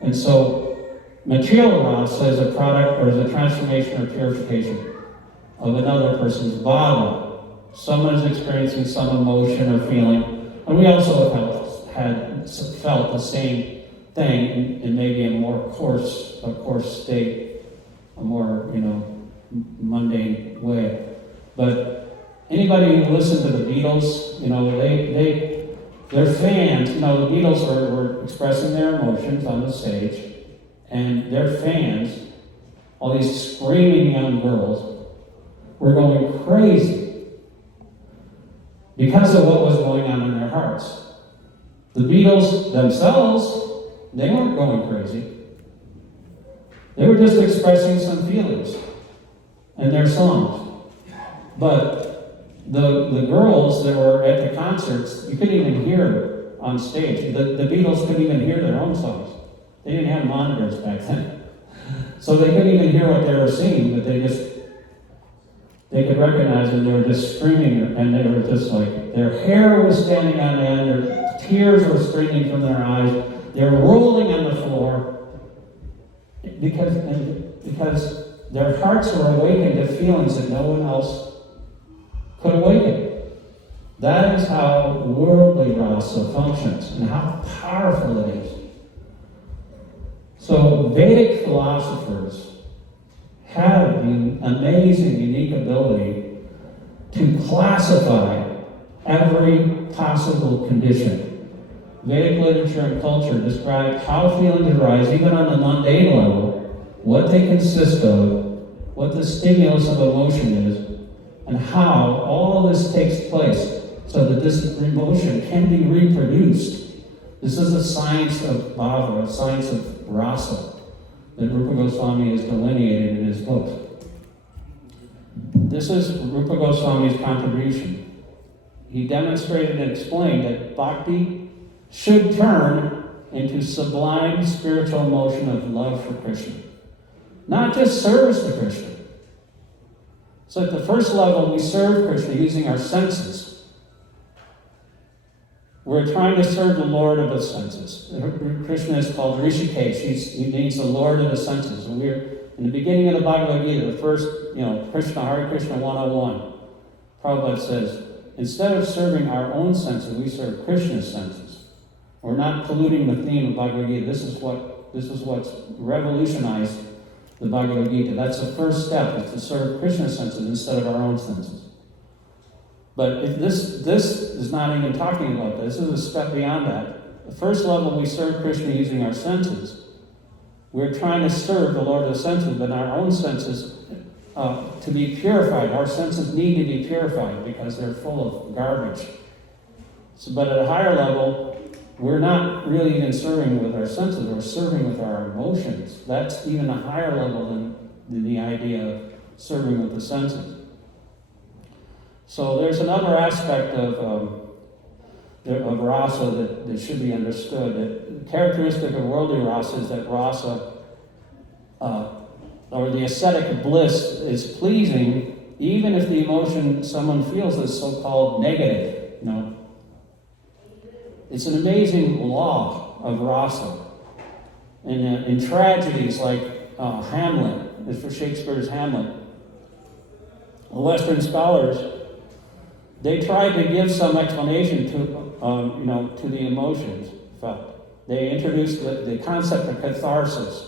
And so, material rasa is a product or is a transformation or purification of another person's bhava. Someone is experiencing some emotion or feeling, and we also have felt the same thing in maybe a more coarse state, a more mundane way. But anybody who listened to the Beatles, they're fans. The Beatles were expressing their emotions on the stage, and their fans, all these screaming young girls, were going crazy because of what was going on in their hearts. The Beatles themselves, they weren't going crazy. They were just expressing some feelings in their songs. But the girls that were at the concerts, you couldn't even hear on stage. The Beatles couldn't even hear their own songs. They didn't have monitors back then. So they couldn't even hear what they were singing, but they just they could recognize them. They were just screaming, and they were just like, their hair was standing on end, their tears were streaming from their eyes, they were rolling on the floor, because their hearts were awakened to feelings that no one else could awaken. That is how worldly rasa functions, and how powerful it is. So Vedic philosophers have the amazing, unique ability to classify every possible condition. Vedic literature and culture describe how feelings arise, even on the mundane level, what they consist of, what the stimulus of emotion is, and how all this takes place so that this emotion can be reproduced. This is a science of bhava, a science of rasa, that Rupa Gosvāmī has delineated in his books. This is Rupa Gosvāmī's contribution. He demonstrated and explained that bhakti should turn into sublime spiritual emotion of love for Krishna, not just service to Krishna. So at the first level, we serve Krishna using our senses. We're trying to serve the Lord of the senses. Krishna is called Rishikesh. He means the Lord of the senses. And we're in the beginning of the Bhagavad Gita, the first, Krishna, Hare Krishna 101. Prabhupada says, instead of serving our own senses, we serve Krishna's senses. We're not polluting the theme of Bhagavad Gita. This is what's revolutionized the Bhagavad Gita. That's the first step, is to serve Krishna's senses instead of our own senses. But if this is not even talking about this. This is a step beyond that. The first level, we serve Krishna using our senses. We're trying to serve the Lord of the senses, but our own senses, to be purified. Our senses need to be purified because they're full of garbage. But at a higher level, we're not really even serving with our senses. We're serving with our emotions. That's even a higher level than the idea of serving with the senses. So there's another aspect of rasa that should be understood. The characteristic of worldly rasa is that rasa, or the ascetic bliss, is pleasing even if the emotion someone feels is so-called negative. It's an amazing law of rasa. In tragedies like Hamlet, as for Shakespeare's Hamlet, Western scholars, they tried to give some explanation to the emotions felt. They introduced the concept of catharsis.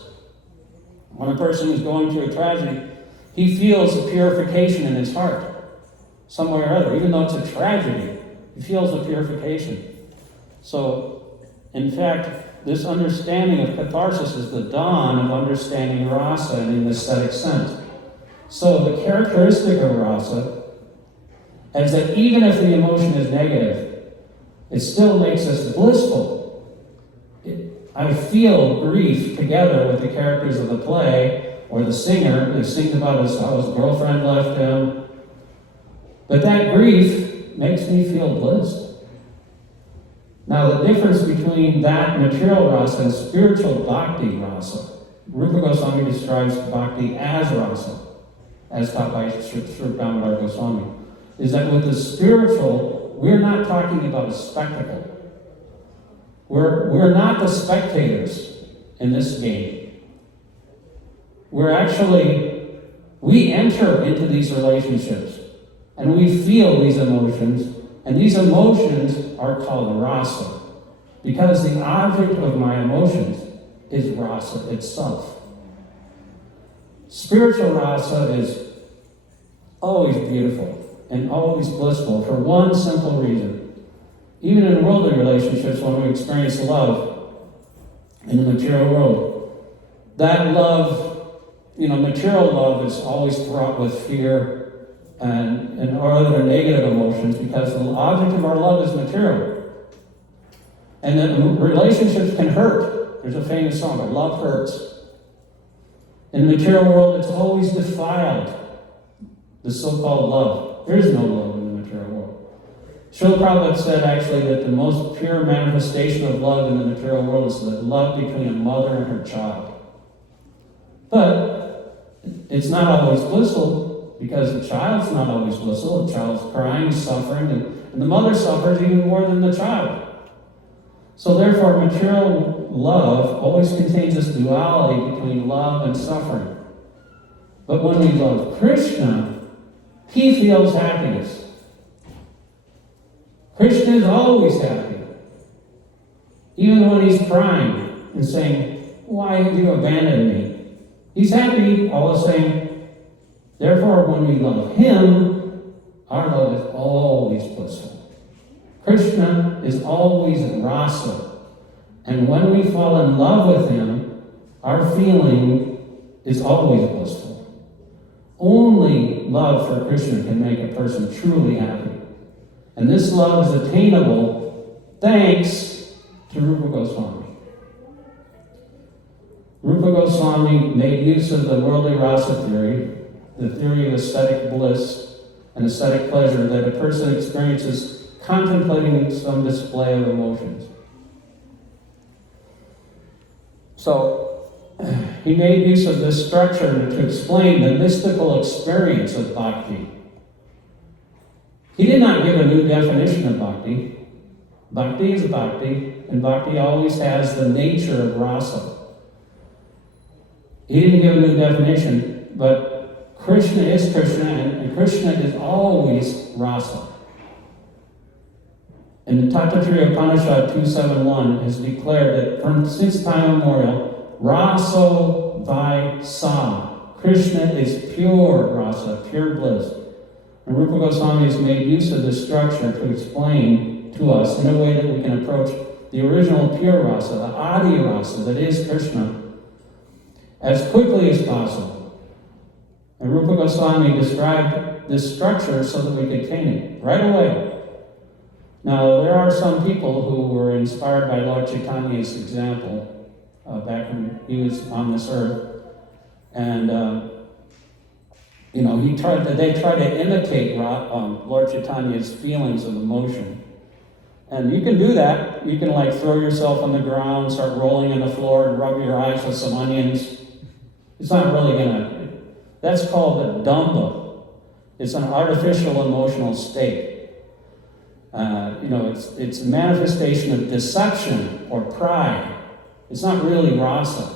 When a person is going through a tragedy, he feels a purification in his heart, some way or other. Even though it's a tragedy, he feels a purification. So, in fact, this understanding of catharsis is the dawn of understanding rasa in an aesthetic sense. So, the characteristic of rasa is that even if the emotion is negative, it still makes us blissful. I feel grief together with the characters of the play, or the singer. He sings about how his girlfriend left him. But that grief makes me feel bliss. Now, the difference between that material rasa and spiritual bhakti rasa, Rupa Gosvāmī describes bhakti as rasa, as taught by Sri Damodar Goswami, is that with the spiritual, we're not talking about a spectacle. We're not the spectators in this game. We enter into these relationships, and we feel these emotions, and these emotions are called rasa, because the object of my emotions is rasa itself. Spiritual rasa is always beautiful and always blissful for one simple reason. Even in worldly relationships, when we experience love in the material world, that love, material love is always fraught with fear and other negative emotions, because the object of our love is material. And then relationships can hurt. There's a famous song, love hurts. In the material world, it's always defiled, the so-called love. There is no love in the material world. Srila Prabhupada said actually that the most pure manifestation of love in the material world is the love between a mother and her child. But it's not always blissful, because the child's not always blissful. The child's crying, suffering, and the mother suffers even more than the child. So therefore, material love always contains this duality between love and suffering. But when we love Krishna, he feels happiness. Krishna is always happy. Even when he's crying and saying, "Why have you abandoned me?" He's happy all the same. Therefore, when we love him, our love is always blissful. Krishna is always rasa. And when we fall in love with him, our feeling is always blissful. Only love for Krishna can make a person truly happy. And this love is attainable thanks to Rupa Gosvāmī. Rupa Gosvāmī made use of the worldly rasa theory, the theory of aesthetic bliss and aesthetic pleasure that a person experiences contemplating some display of emotions. So, he made use of this structure to explain the mystical experience of bhakti. He did not give a new definition of bhakti. Bhakti is bhakti, and bhakti always has the nature of rasa. He didn't give a new definition, but Krishna is Krishna, and Krishna is always rasa. And the Tatatriya Upanishad 271 has declared that since time immemorial, Raso Vai Sa. Krishna is pure rasa, pure bliss. And Rupa Gosvāmī has made use of this structure to explain to us in a way that we can approach the original pure rasa, the Adi rasa that is Krishna, as quickly as possible. And Rupa Gosvāmī described this structure so that we could attain it right away. Now, there are some people who were inspired by Lord Chaitanya's example back when he was on this earth. And, they tried to imitate Lord Chaitanya's feelings of emotion. And you can do that. You can throw yourself on the ground, start rolling on the floor, and rub your eyes with some onions. It's not really that's called a damba. It's an artificial emotional state. It's a manifestation of deception or pride. It's not really rasa.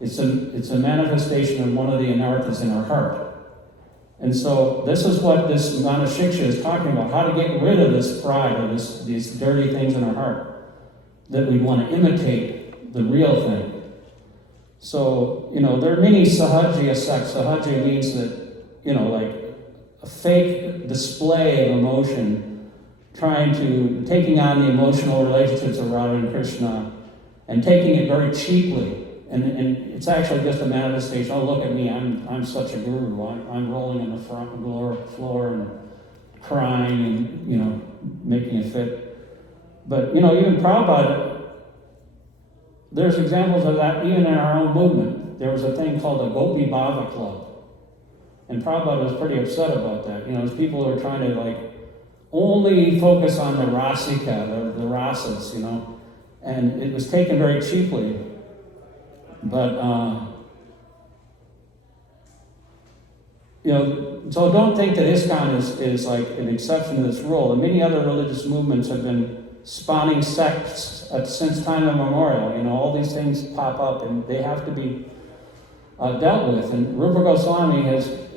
It's a manifestation of one of the anarthas in our heart. And so this is what this Manaḥ-śikṣā is talking about, how to get rid of this pride or these dirty things in our heart, that we want to imitate the real thing. So, there are many sahaja sects. Sahaja means that, a fake display of emotion, taking on the emotional relationships of Radha and Krishna, and taking it very cheaply. And it's actually just a manifestation. Oh, look at me, I'm such a guru. I'm rolling on the floor and crying and, making a fit. But, even Prabhupada, there's examples of that even in our own movement. There was a thing called the Gopi Bhava Club. And Prabhupada was pretty upset about that. There's people who are trying to, only focus on the rasika, the rasas, and it was taken very cheaply. But, so don't think that ISKCON is an exception to this rule. And many other religious movements have been spawning sects since time immemorial. All these things pop up and they have to be dealt with. And Rupa Gosvāmī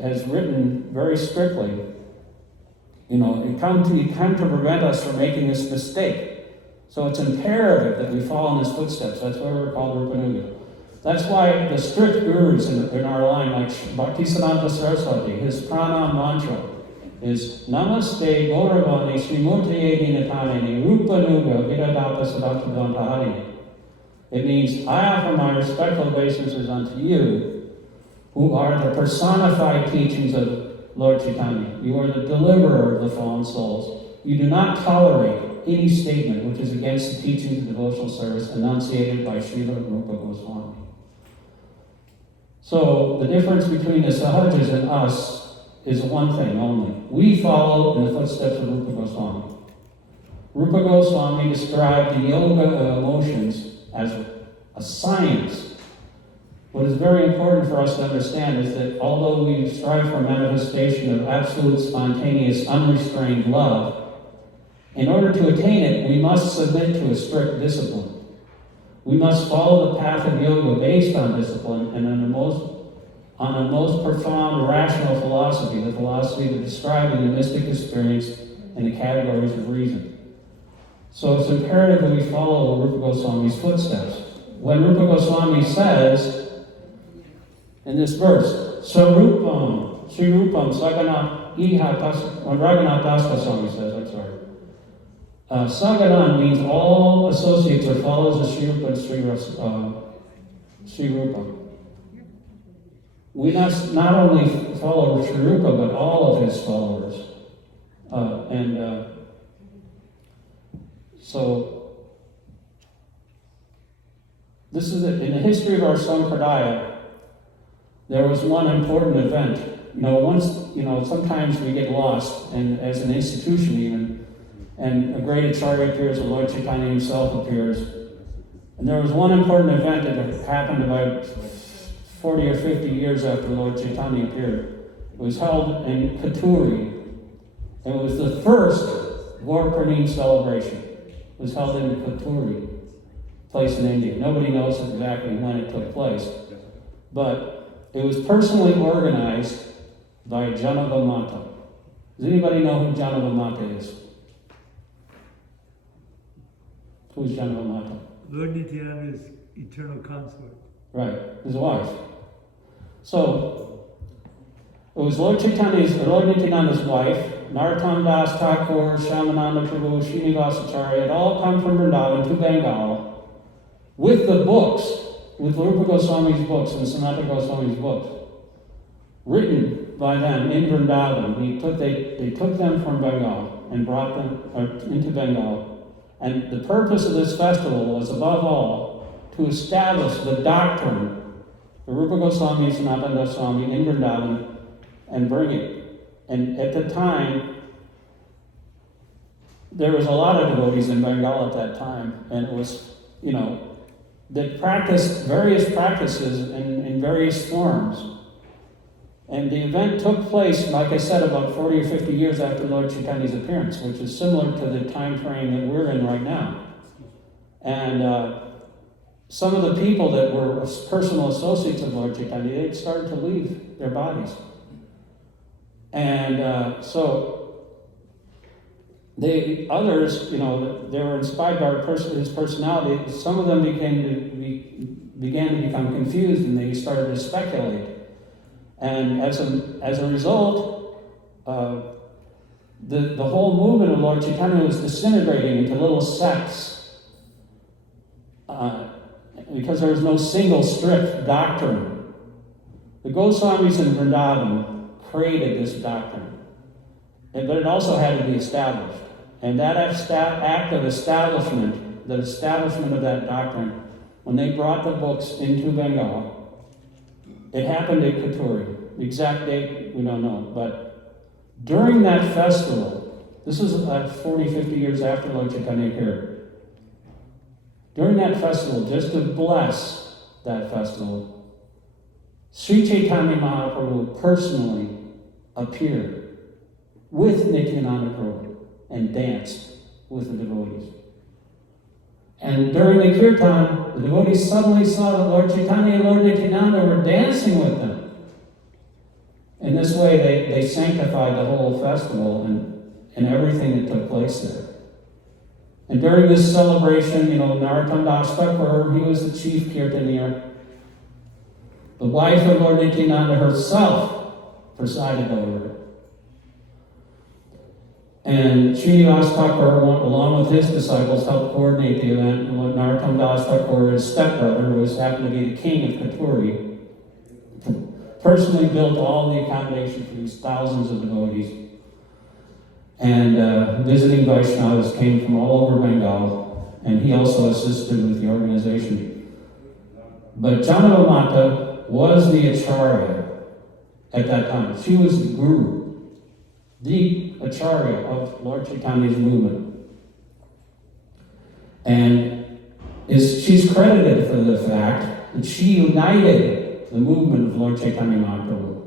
has written very strictly, it come to prevent us from making this mistake. So it's imperative that we follow in his footsteps. That's why we're called Rupanuga. That's why the strict gurus in our line, like Bhaktisiddhanta Saraswati, his pranam mantra is Namaste Gauravani Srimurtiye Dinataneni Rupanuga Viradata Siddhanta Hari. It means, I offer my respectful obeisances unto you, who are the personified teachings of Lord Chaitanya. You are the deliverer of the fallen souls. You do not tolerate any statement which is against the teachings of devotional service enunciated by Srila Rupa Gosvāmī. So the difference between the sahajas and us is one thing only. We follow in the footsteps of Rupa Gosvāmī. Rupa Gosvāmī described the yoga of emotions as a science what is very important for us to understand is that although we strive for a manifestation of absolute, spontaneous, unrestrained love, in order to attain it, we must submit to a strict discipline. We must follow the path of yoga based on discipline and on a most profound rational philosophy, the philosophy of describing the mystic experience in the categories of reason. So it's imperative that we follow Rupa Goswami's footsteps. When Rupa Goswami says in this verse, Sarupam, Srirupam, Sagana, Iha, when Raghunātha Dāsa Goswami says, I'm sorry. Sagana means all associates or followers of Sri Rupa and Sri Rupa. We must not only follow Sri Rupa, but all of his followers. So, this is it. In the history of our Sampradaya, there was one important event. Sometimes we get lost, and as an institution even, and a great Acharya appears, and Lord Chaitanya himself appears. And there was one important event that happened about 40 or 50 years after Lord Chaitanya appeared. It was held in Katuri. And it was the first Gaura Purnima celebration. It was held in Katuri, place in India. Nobody knows exactly when it took place. But it was personally organized by Janavamata. Does anybody know who Janavamata is? Who's Janavamata? Lord Nityananda's eternal consort. Right, his wife. So, it was Lord Nityananda's wife, Narottam Das Thakur, Shyamananda Prabhu, Srinivasacharya, had all come from Vrindavan to Bengal with the books, with Rupa Goswami's books and Sanatana Goswami's books, written by them in Vrindavan. They took them from Bengal and brought them into Bengal. And the purpose of this festival was, above all, to establish the doctrine, the Rupa Goswami and Sanatana Goswami in Vrindavan, and bring it. And at the time, there was a lot of devotees in Bengal at that time, and it was, that practiced various practices in various forms. And the event took place, like I said, about 40 or 50 years after Lord Chaitanya's appearance, which is similar to the time frame that we're in right now. And some of the people that were personal associates of Lord Chaitanya, they started to leave their bodies. And so the others, they were inspired by his personality. Some of them began to become confused, and they started to speculate. And as a result, the whole movement of Lord Chaitanya was disintegrating into little sects because there was no single strict doctrine. The Goswamis in Vrindavan created this doctrine, but it also had to be established. And that act of establishment, the establishment of that doctrine, when they brought the books into Bengal, it happened in Katuri. The exact date, we don't know. But during that festival, this is 40, 50 years after Lord Chaitanya appeared. During that festival, just to bless that festival, Sri Chaitanya Mahaprabhu personally appeared with Nityananda Prabhu and danced with the devotees. And during the kirtan, the devotees suddenly saw that Lord Chaitanya and Lord Nityananda were dancing with them. In this way, they sanctified the whole festival and everything that took place there. And during this celebration, Narottam Das Thakur, he was the chief kirtanier. The wife of Lord Nityananda herself presided over it. And Srinivas Thakur, along with his disciples, helped coordinate the event. And Lord Narottam Das Thakur, his stepbrother, who happened to be the king of Katuri, personally built all the accommodation for these thousands of devotees. And visiting Vaishnavas came from all over Bengal, and he also assisted with the organization. But Janavamata was the Acharya at that time. She was the guru, the Acharya of Lord Chaitanya's movement. And she's credited for the fact And she united the movement of Lord Chaitanya Mahaprabhu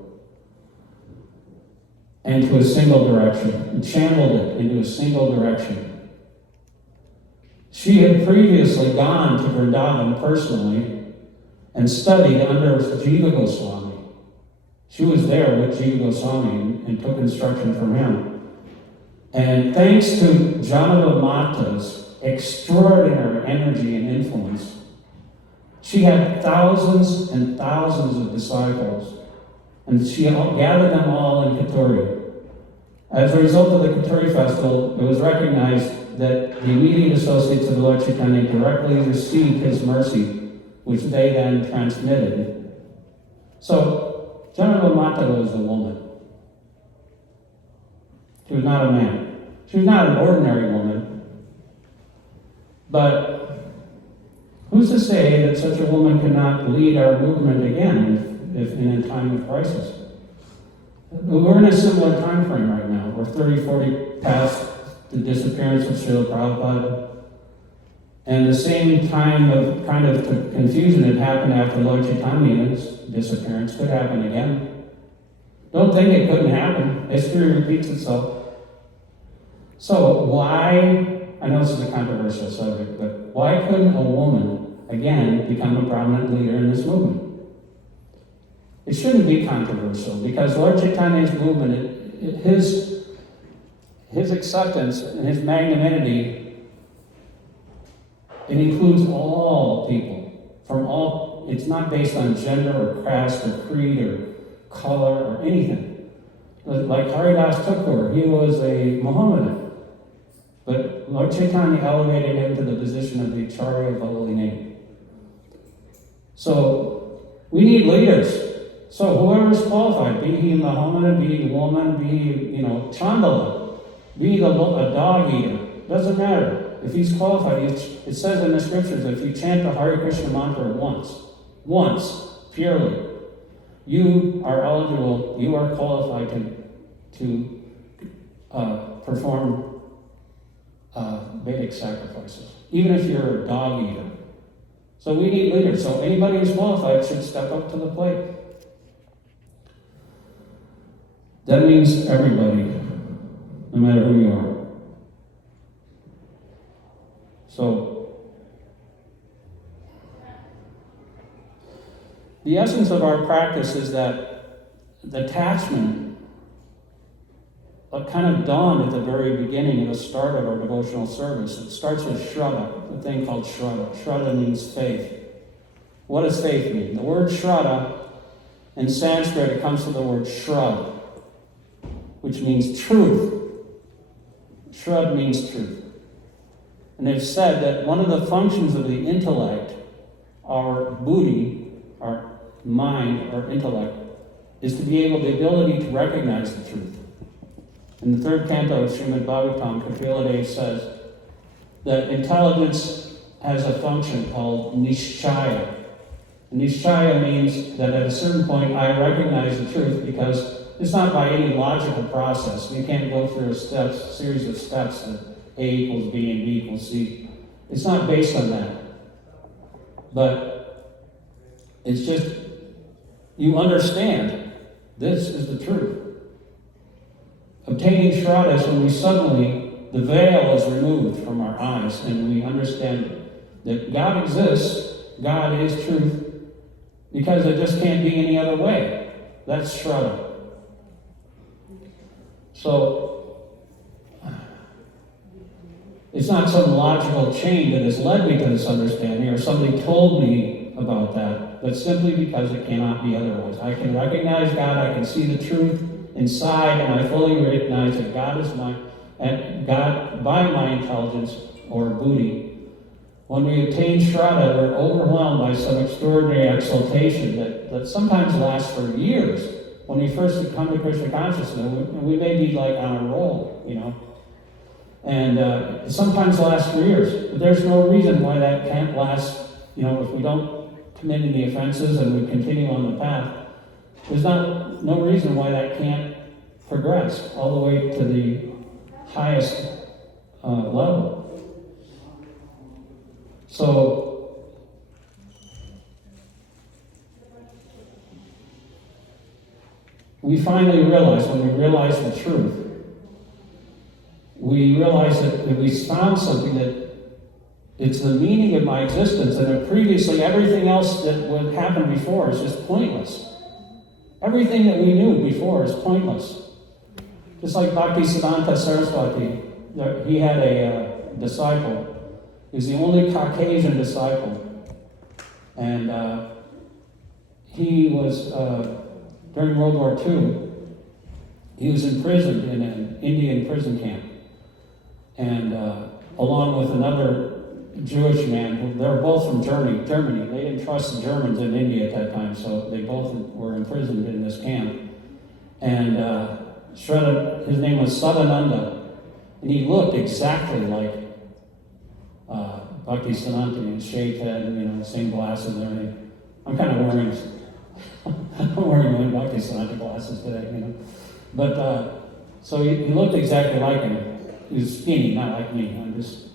into a single direction, and channeled it into a single direction. She had previously gone to Vrindavan personally and studied under Jiva Gosvāmī. She was there with Jiva Gosvāmī and took instruction from him. And thanks to Janava Mata's extraordinary energy and influence, she had thousands and thousands of disciples, and she gathered them all in Katuri. As a result of the Katuri festival, it was recognized that the immediate associates of Lord Chaitanya directly received his mercy, which they then transmitted. So, Janava Mata was a woman. She was not a man. She was not an ordinary woman. But who's to say that such a woman cannot lead our movement again if in a time of crisis? We're in a similar time frame right now. We're 30, 40 past the disappearance of Srila Prabhupada. And the same time of kind of confusion that happened after Lord Chaitanya's disappearance could happen again. Don't think it couldn't happen. History repeats itself. So why, I know this is a controversial subject, but why couldn't a woman again become a prominent leader in this movement? It shouldn't be controversial because Lord Chaitanya's movement, his acceptance and his magnanimity, it includes all people, from all, it's not based on gender or caste or creed or color or anything. Like Haridas Thakur, he was a Mohammedan, but Lord Chaitanya elevated him to the position of the Acharya of the Holy Name. So, we need leaders. So whoever's qualified, be he a Mohammedan, be he a woman, be he, Chandala, be a dog eater, doesn't matter. If he's qualified, it says in the scriptures, if you chant the Hare Krishna mantra once, purely, you are eligible, you are qualified to perform Vedic sacrifices, even if you're a dog eater. So we need leaders. So anybody who's qualified should step up to the plate. That means everybody, no matter who you are. So, the essence of our practice is that the attachment kind of dawned at the very beginning of the start of our devotional service. It starts with Shraddha, a thing called Shraddha. Shraddha means faith. What does faith mean? The word Shraddha, in Sanskrit, it comes from the word Shrad, which means truth. Shrad means truth. And they've said that one of the functions of the intellect, our buddhi, our mind, our intellect, is to be able, the ability to recognize the truth. In the third canto of Srimad Bhagavatam, Kapila Dev says that intelligence has a function called Nishchaya. Nishchaya means that at a certain point I recognize the truth because it's not by any logical process. We can't go through a series of steps that A equals B and B equals C. It's not based on that. But it's just, you understand this is the truth. Obtaining Shraddha is when we suddenly, the veil is removed from our eyes and we understand that God exists, God is truth, because it just can't be any other way. That's Shraddha. So, it's not some logical chain that has led me to this understanding or somebody told me about that, but simply because it cannot be otherwise. I can recognize God, I can see the truth inside, and I fully recognize that God is and God, by my intelligence or buddhi. When we obtain Shraddha, we're overwhelmed by some extraordinary exaltation that sometimes lasts for years. When we first come to Krishna consciousness, we may be like on a roll, and it sometimes lasts for years. But there's no reason why that can't last, if we don't commit any offenses and we continue on the path. There's no reason why that can't progress all the way to the highest level. So, we finally realize, when we realize the truth, we realize that we found something that it's the meaning of my existence, and that previously everything else that would happen before is just pointless. Everything that we knew before is pointless. Just like Bhaktisiddhanta Saraswati, he had a disciple. He was the only Caucasian disciple. And he was, during World War II, he was imprisoned in an Indian prison camp. And along with another Jewish man, they were both from Germany. They didn't trust the Germans in India at that time, so they both were imprisoned in this camp. And his name was Sadananda, and he looked exactly like Bhaktisiddhanta, and shaved head, and the same glasses and everything. I'm kind of wearing my Bhaktisiddhanta glasses today, But so he looked exactly like him. He was skinny, not like me. I'm just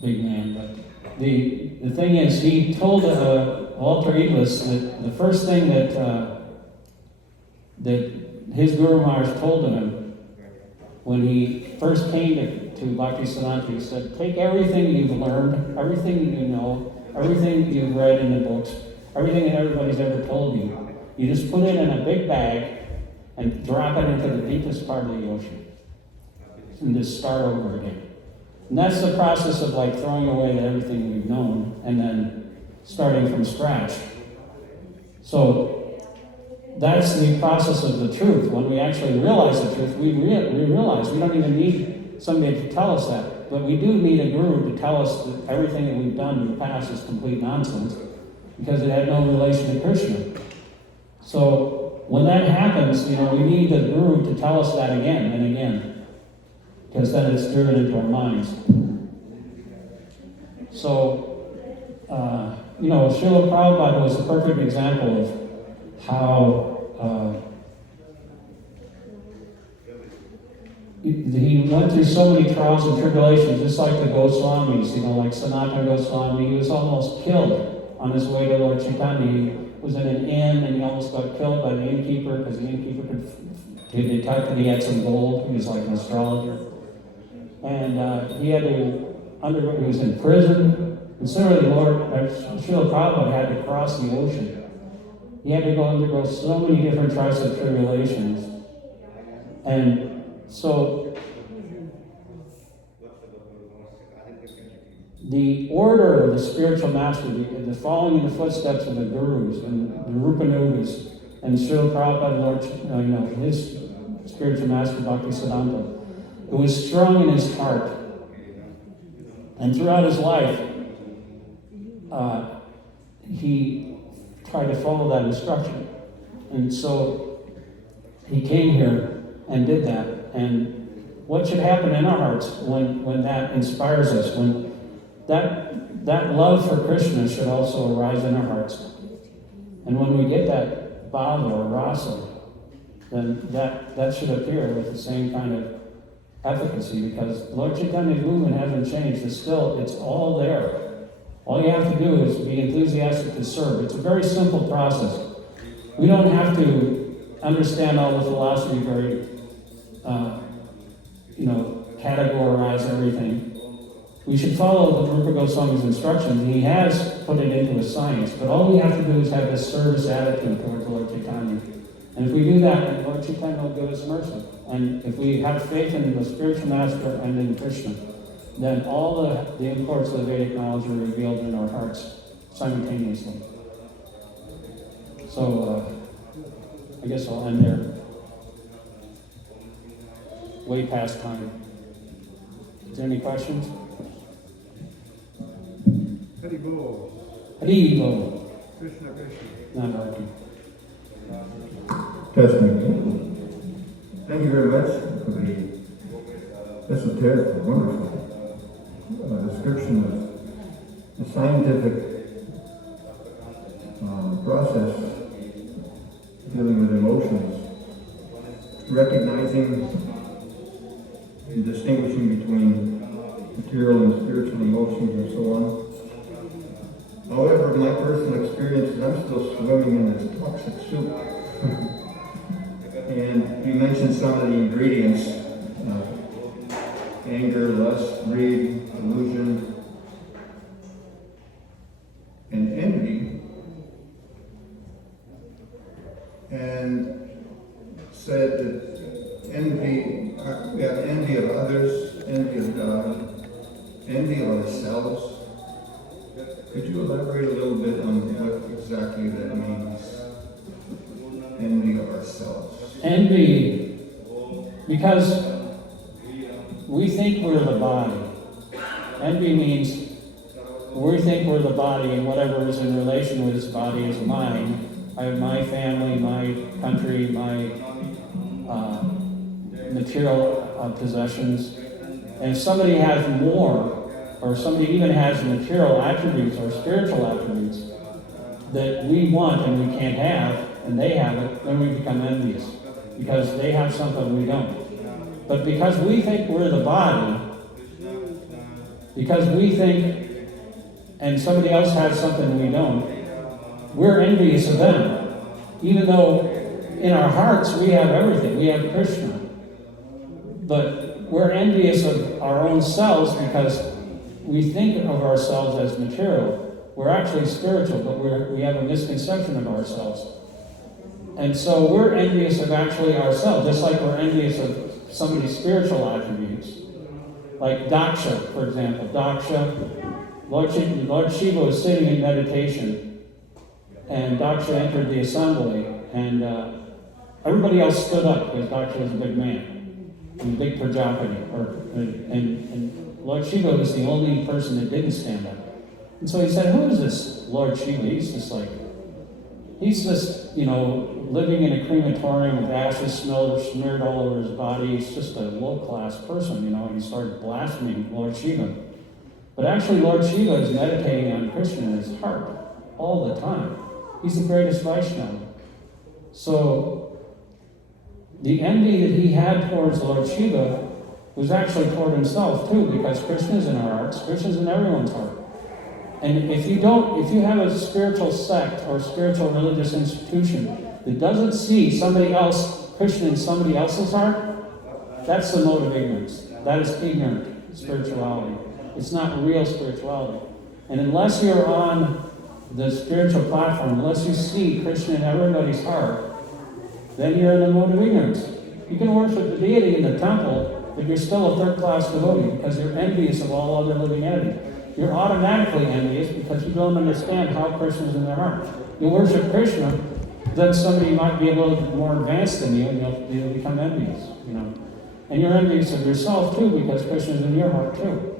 big man. But the thing is, he told Walter Eagles that the first thing that his Guru Maharaj told him when he first came to Bhaktisiddhanta, he said, take everything you've learned, everything you know, everything you've read in the books, everything that everybody's ever told you, you just put it in a big bag and drop it into the deepest part of the ocean and just start over again. And that's the process of like throwing away everything we've known and then starting from scratch. So that's the process of the truth. When we actually realize the truth, we realize we don't even need somebody to tell us that. But we do need a guru to tell us that everything that we've done in the past is complete nonsense because it had no relation to Krishna. So when that happens, we need the guru to tell us that again and again, because then it's driven into our minds. So, Srila Prabhupada was a perfect example of how he went through so many trials and tribulations, just like the Gosvāmīs, like Sanatana Gosvāmī. He was almost killed on his way to Lord Chaitanya. He was in an inn and he almost got killed by the innkeeper because the innkeeper could detect that he had some gold. He was like an astrologer. And he was in prison. And similarly, Srila Prabhupada had to cross the ocean. He had to go undergo so many different trials and tribulations. And so, the order of the spiritual master, the following in the footsteps of the gurus and the Rupanugas and Srila Prabhupada, his spiritual master Bhaktisiddhanta, it was strong in his heart. And throughout his life, he tried to follow that instruction. And so he came here and did that. And what should happen in our hearts when that inspires us, when that love for Krishna should also arise in our hearts. And when we get that bhava or rasa, then that should appear with the same kind of efficacy, because Lord Chaitanya's movement hasn't changed. It's all there. All you have to do is be enthusiastic to serve. It's a very simple process. We don't have to understand all the philosophy very, categorize everything. We should follow the Rupa Goswami's instructions. He has put it into a science, but all we have to do is have this service attitude towards Lord Chaitanya. And if we do that, then Lord Chaitanya will give us mercy. And if we have faith in the spiritual master and in Krishna, then all the imports of the Vedic knowledge are revealed in our hearts simultaneously. So, I guess I'll end there. Way past time. Is there any questions? Hari Bol. Hari Bol. Krishna Krishna. Not working. Testing. Thank you very much for the esoteric, wonderful description of the scientific process dealing with emotions, recognizing and distinguishing between material and spiritual emotions and so on. However, my personal experience is I'm still swimming in this toxic soup. And you mentioned some of the ingredients, anger, lust, greed, delusion, and envy. And said that envy, we have envy of others, envy of God, envy of ourselves. Could you elaborate a little bit on what exactly that means? Envy of ourselves. Envy, because we think we're the body. Envy means we think we're the body, and whatever is in relation with this body is mine. I have my family, my country, my material possessions. And if somebody has more, or somebody even has material attributes or spiritual attributes that we want and we can't have, and they have it, then we become envious because they have something we don't. But because we think we're the body, because we think, and somebody else has something we don't, we're envious of them, even though in our hearts we have everything. We have Krishna. But we're envious of our own selves because we think of ourselves as material. We're actually spiritual, but we have a misconception of ourselves. And so we're envious of actually ourselves, just like we're envious of somebody's spiritual attributes. Like Dāsa, for example. Lord Shiva was sitting in meditation, and Dāsa entered the assembly, and everybody else stood up because Dāsa was a big man, a big Prajapati, and Lord Shiva was the only person that didn't stand up. And so he said, "Who is this Lord Shiva? He's just, living in a crematorium with ashes smeared all over his body. He's just a low-class person, and he started blaspheming Lord Shiva. But actually, Lord Shiva is meditating on Krishna in his heart all the time. He's the greatest Vaishnava. So, the envy that he had towards Lord Shiva was actually toward himself too, because Krishna's in our hearts, Krishna's in everyone's heart. And if you have a spiritual sect or spiritual religious institution that doesn't see somebody else, Krishna in somebody else's heart, that's the mode of ignorance. That is ignorant spirituality. It's not real spirituality. And unless you're on the spiritual platform, unless you see Krishna in everybody's heart, then you're in the mode of ignorance. You can worship the deity in the temple, but you're still a third-class devotee because you're envious of all other living entities. You're automatically envious because you don't understand how Krishna is in their heart. You worship Krishna, then somebody might be a little bit more advanced than you, and you'll become envious, And you're envious of yourself too because Krishna is in your heart too.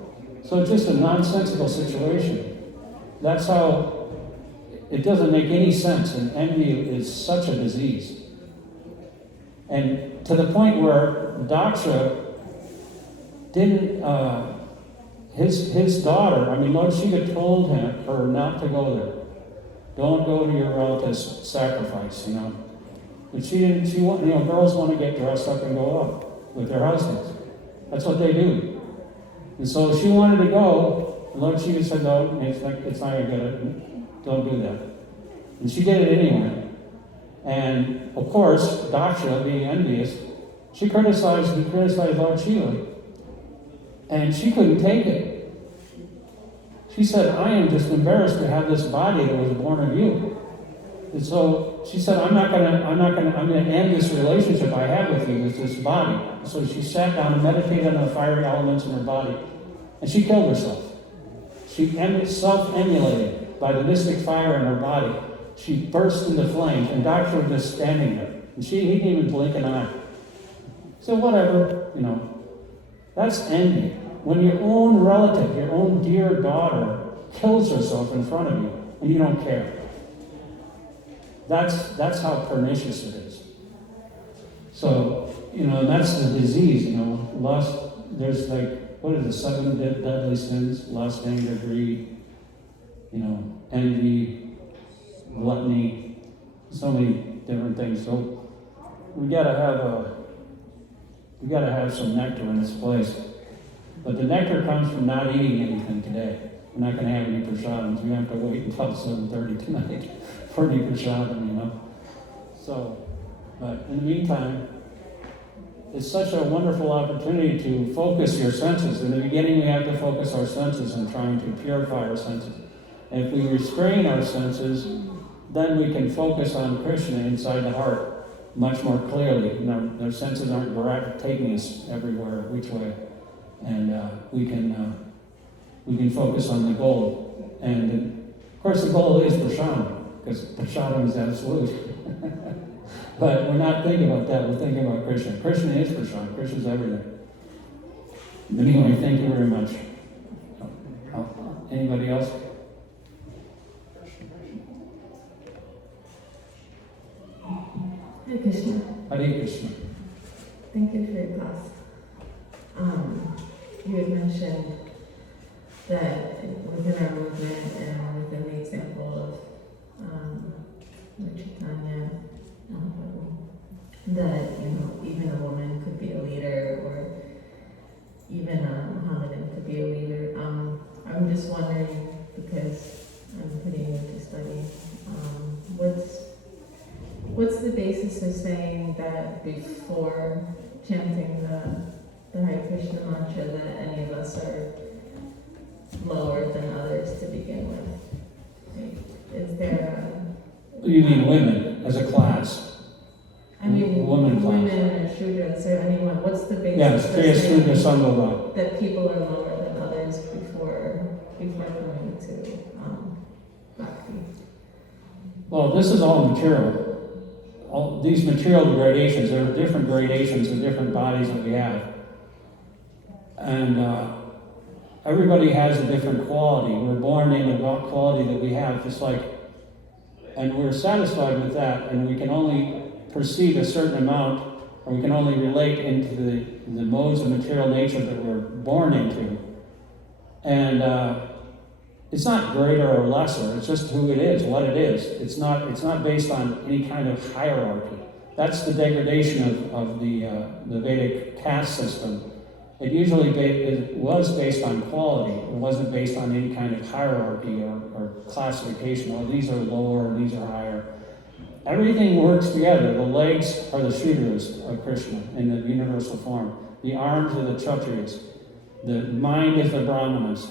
So it's just a nonsensical situation. That's how it doesn't make any sense, and envy is such a disease. And to the point where Dāsa didn't, his daughter, Lord Shiva told her not to go there. Don't go to your relative's sacrifice, But she didn't, girls want to get dressed up and go up with their husbands. That's what they do. And so she wanted to go, and Lord Shiva said, no, it's not going to get it. Don't do that. And she did it anyway. And of course, Dāsa, being envious, he criticized Lord Shiva. And she couldn't take it. She said, I am just embarrassed to have this body that was born of you. And so she said, I'm gonna end this relationship I have with you, with this body. So she sat down and meditated on the fiery elements in her body. And she killed herself. She self-emulated by the mystic fire in her body. She burst into flames, and Dāsa was just standing there. And he didn't even blink an eye. So whatever, that's envy. When your own relative, your own dear daughter, kills herself in front of you, and you don't care. That's how pernicious it is. So, that's the disease, lust. There's 7 deadly sins: lust, anger, greed, envy, gluttony, so many different things. So we gotta have some nectar in this place. But the nectar comes from not eating anything today. We're not going to have any prasadams. We have to wait until 7:30 tonight for any prasadam, So But in the meantime, it's such a wonderful opportunity to focus your senses. In the beginning, we have to focus our senses and trying to purify our senses. And if we restrain our senses, then we can focus on Krishna inside the heart much more clearly. Our senses aren't taking us everywhere, which way. And we can focus on the goal. And of course, the goal is prasadam, because prasadam is absolute. But we're not thinking about that. We're thinking about Krishna. Krishna is prasadam. Krishna is everything. Anyway, thank you very much. Anybody else? Hare Krishna. Hare Krishna. Thank you for your class. You had mentioned that within our movement and within the example of Chaitanya, that even a woman could be a leader, or even a Mohammedan could be a leader. I'm just wondering, because I'm pretty new to studying, what's the basis of saying that before chanting the Hare Krishna mantra that any of us are lower than others to begin with? Like, is there You mean women as a class? I mean, women or Shudras, or anyone, what's the basis Yeah, of Striya saying Shudra Sambhava. that people are lower than others before coming to Bhakti? Well, this is all material. All these material gradations, there are different gradations of different bodies that we have. And everybody has a different quality. We're born in a quality that we have, just like, and we're satisfied with that, and we can only perceive a certain amount, or we can only relate into the modes of material nature that we're born into. And it's not greater or lesser, it's just who it is, what it is. It's not based on any kind of hierarchy. That's the degradation of the Vedic caste system. It usually it was based on quality. It wasn't based on any kind of hierarchy or classification. Oh, these are lower and these are higher. Everything works together. The legs are the Shudras of Krishna in the universal form. The arms are the Kshatriyas. The mind is the Brahmanas.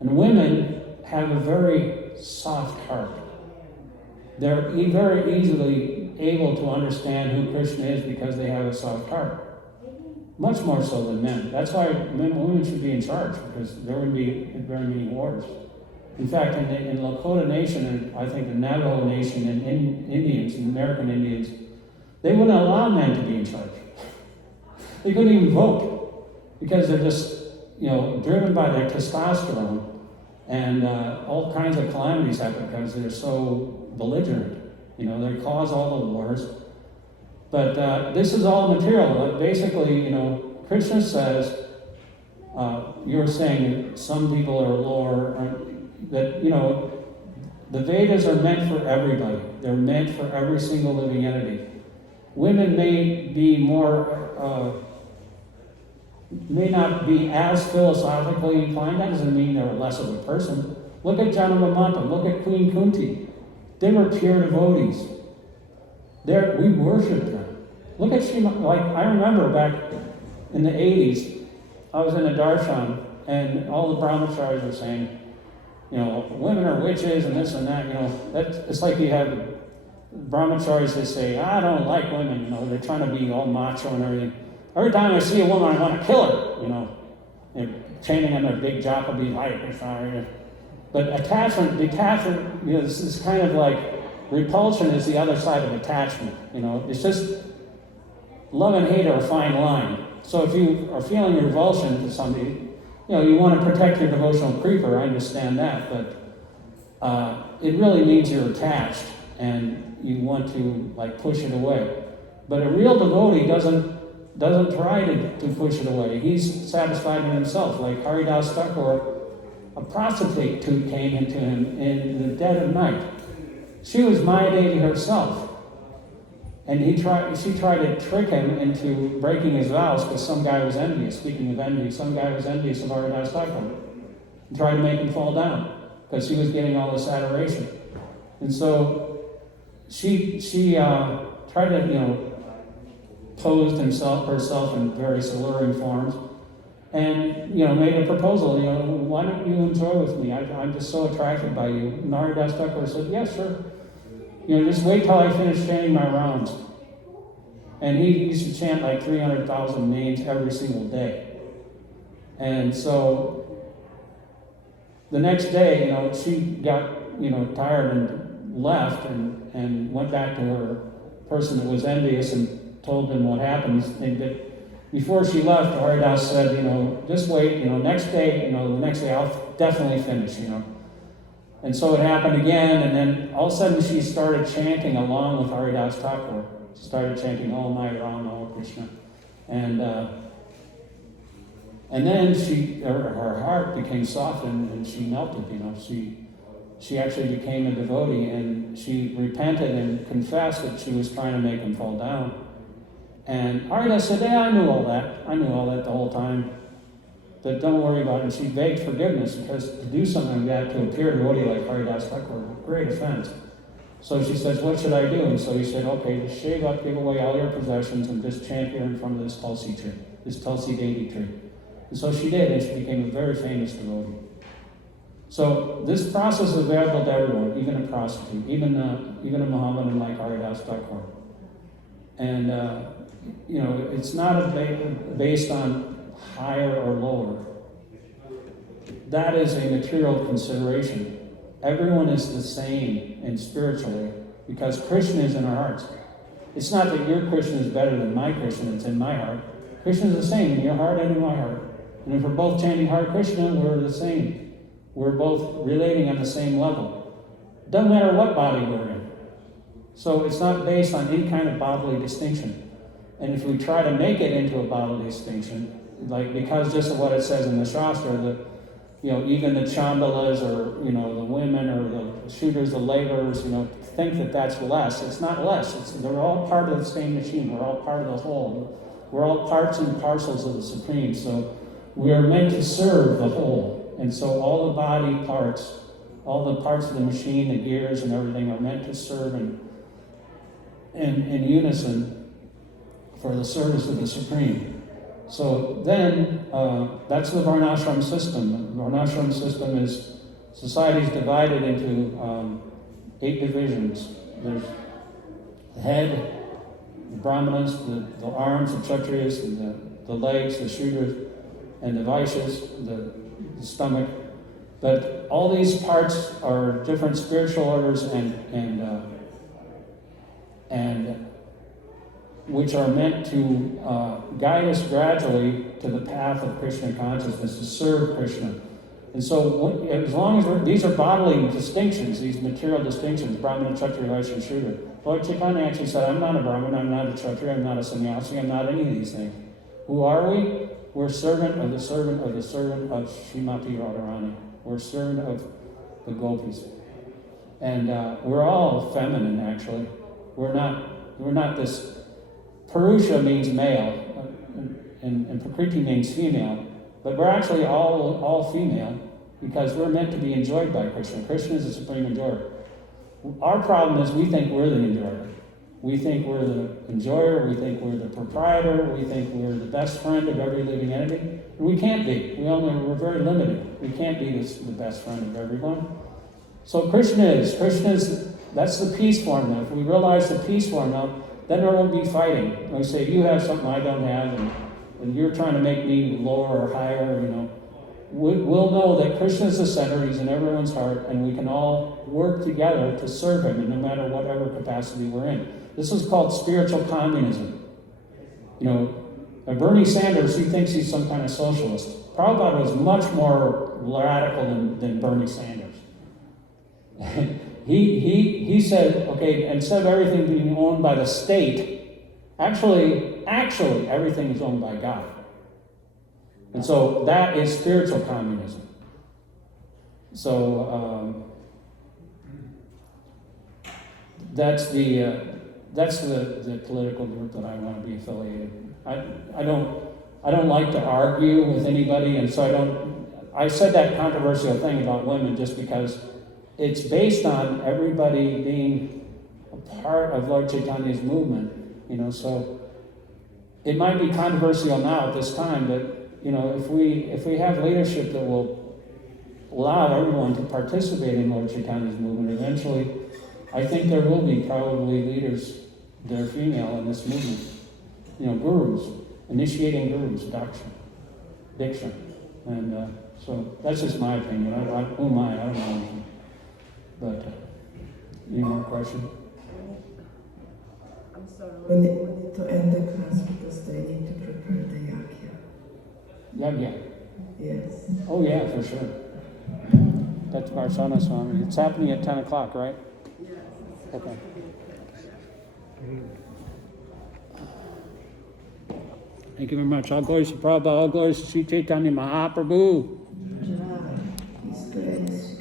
And women have a very soft heart. They're very easily able to understand who Krishna is because they have a soft heart. Much more so than men. That's why women should be in charge, because there wouldn't be very many wars. In fact, in Lakota Nation, and I think the Navajo Nation, and Indians, and American Indians, they wouldn't allow men to be in charge. They couldn't even vote, because they're just, driven by their testosterone, and all kinds of calamities happen because they're so belligerent. They cause all the wars. But this is all material. Basically, Krishna says, you're saying that some people are lower, that, the Vedas are meant for everybody. They're meant for every single living entity. Women may be may not be as philosophically inclined. That doesn't mean they're less of a person. Look at Janamamanta, look at Queen Kunti. They were pure devotees. We worshiped them. Look at I remember back in the 80s, I was in a darshan, and all the brahmacharis were saying, women are witches and this and that. It's like you have brahmacharis that say, I don't like women. They're trying to be all macho and everything. Every time I see a woman, I want to kill her. They're chanting on their big japa beads, Hare Krishna. But detachment, this is kind of like repulsion is the other side of attachment. It's just love and hate are a fine line. So if you are feeling revulsion to somebody, you want to protect your devotional creeper. I understand that, but it really means you're attached and you want to push it away. But a real devotee doesn't try to push it away. He's satisfied in himself. Like Haridasa Thakur, a prostitute came into him in the dead of night. She was Maya Devi herself. And she tried to trick him into breaking his vows because some guy was envious. Speaking of envy, some guy was envious of Haridasa Thakur and tried to make him fall down because she was getting all this adoration. And so she tried tried to, posed herself in various alluring forms, and, made a proposal, why don't you enjoy with me? I'm just so attracted by you. And Haridas Thakur said, yeah, sure. Just wait till I finish chanting my rounds. And he used to chant like 300,000 names every single day. And so the next day, she got, tired and left and went back to her person that was envious and told them what happened. And that before she left, Haridas said, just wait, next day, the next day I'll definitely finish, And so it happened again, and then all of a sudden she started chanting along with Haridas Thakur. She started chanting, "Oh my Rama, oh Krishna," and then her heart became softened and she melted. She actually became a devotee, and she repented and confessed that she was trying to make him fall down. And Haridas said, "Yeah, I knew all that. I knew all that the whole time. But don't worry about it." And she begged forgiveness, because to do something like that to a pure devotee like Haridas Thakur was a great offense. So she says, "What should I do?" And so he said, "Okay, just shave up, give away all your possessions, and just chant here in front of this Tulsi tree, this Tulsi Devi tree." And so she did, and she became a very famous devotee. So this process is available to everyone, even a prostitute, even a Mohammedan like Haridas Thakur. And it's not based on higher or lower. That is a material consideration. Everyone is the same and spiritually, because Krishna is in our hearts. It's not that your Krishna is better than my Krishna, it's in my heart. Krishna is the same in your heart and in my heart. And if we're both chanting Hare Krishna, we're the same. We're both relating on the same level. It doesn't matter what body we're in. So it's not based on any kind of bodily distinction. And if we try to make it into a bodily distinction, like because just of what it says in the Shastra, that even the Chandalas or the women or the shooters, the laborers, think that that's less. It's not less. They're all part of the same machine. We're all part of the whole. We're all parts and parcels of the Supreme. So we are meant to serve the whole. And so all the body parts, all the parts of the machine, the gears and everything are meant to serve in unison for the service of the Supreme. So then, that's the Varnashram system. The Varnashram system is, society's divided into 8 divisions. There's the head, the Brahmanas, the arms, the Kshatriyas, the legs, the Shudras, and the Vaishyas, the stomach. But all these parts are different spiritual orders and which are meant to guide us gradually to the path of Krishna consciousness, to serve Krishna. And so, as long as these are bodily distinctions, these material distinctions, Brahmana, Kshatriya, Vaishya, and Shudra. Lord Chaitanya actually said, "I'm not a Brahmin, I'm not a Kshatriya, I'm not a sannyasi, I'm not any of these things." Who are we? We're servant of the servant of the servant of Srimati Radharani. We're servant of the gopis. And we're all feminine, actually. We're not this. Purusha means male, and Prakriti means female, but we're actually all female, because we're meant to be enjoyed by Krishna. Krishna is the supreme enjoyer. Our problem is we think we're the enjoyer. We think we're the enjoyer, we think we're the proprietor, we think we're the best friend of every living entity. And we can't be. We're very limited. We can't be the best friend of everyone. So Krishna is, that's the peace formula. If we realize the peace formula, then there won't be fighting. When we say, you have something I don't have, and you're trying to make me lower or higher, we'll know that Krishna is the center, he's in everyone's heart, and we can all work together to serve him, and no matter whatever capacity we're in. This is called spiritual communism. Bernie Sanders, he thinks he's some kind of socialist. Prabhupada was much more radical than Bernie Sanders. He said, okay, instead of everything being owned by the state, actually everything is owned by God. And so that is spiritual communism. So that's the political group that I want to be affiliated. I don't like to argue with anybody, and so I said that controversial thing about women just because it's based on everybody being part of Lord Chaitanya's movement, so it might be controversial now at this time, but, if we have leadership that will allow everyone to participate in Lord Chaitanya's movement, eventually, I think there will be probably leaders that are female in this movement. Gurus, initiating gurus, diksha. And so that's just my opinion. Who am I? I don't know anything. But, any more questions? We need to end the class because they need to prepare the yakya. Yeah. Yes. Oh, yeah, for sure. That's Varsana Swami. It's happening at 10 o'clock, right? Yes. Okay. Thank you very much. All glories to Prabhupada, all glories to Sri Chaitanya Mahaprabhu.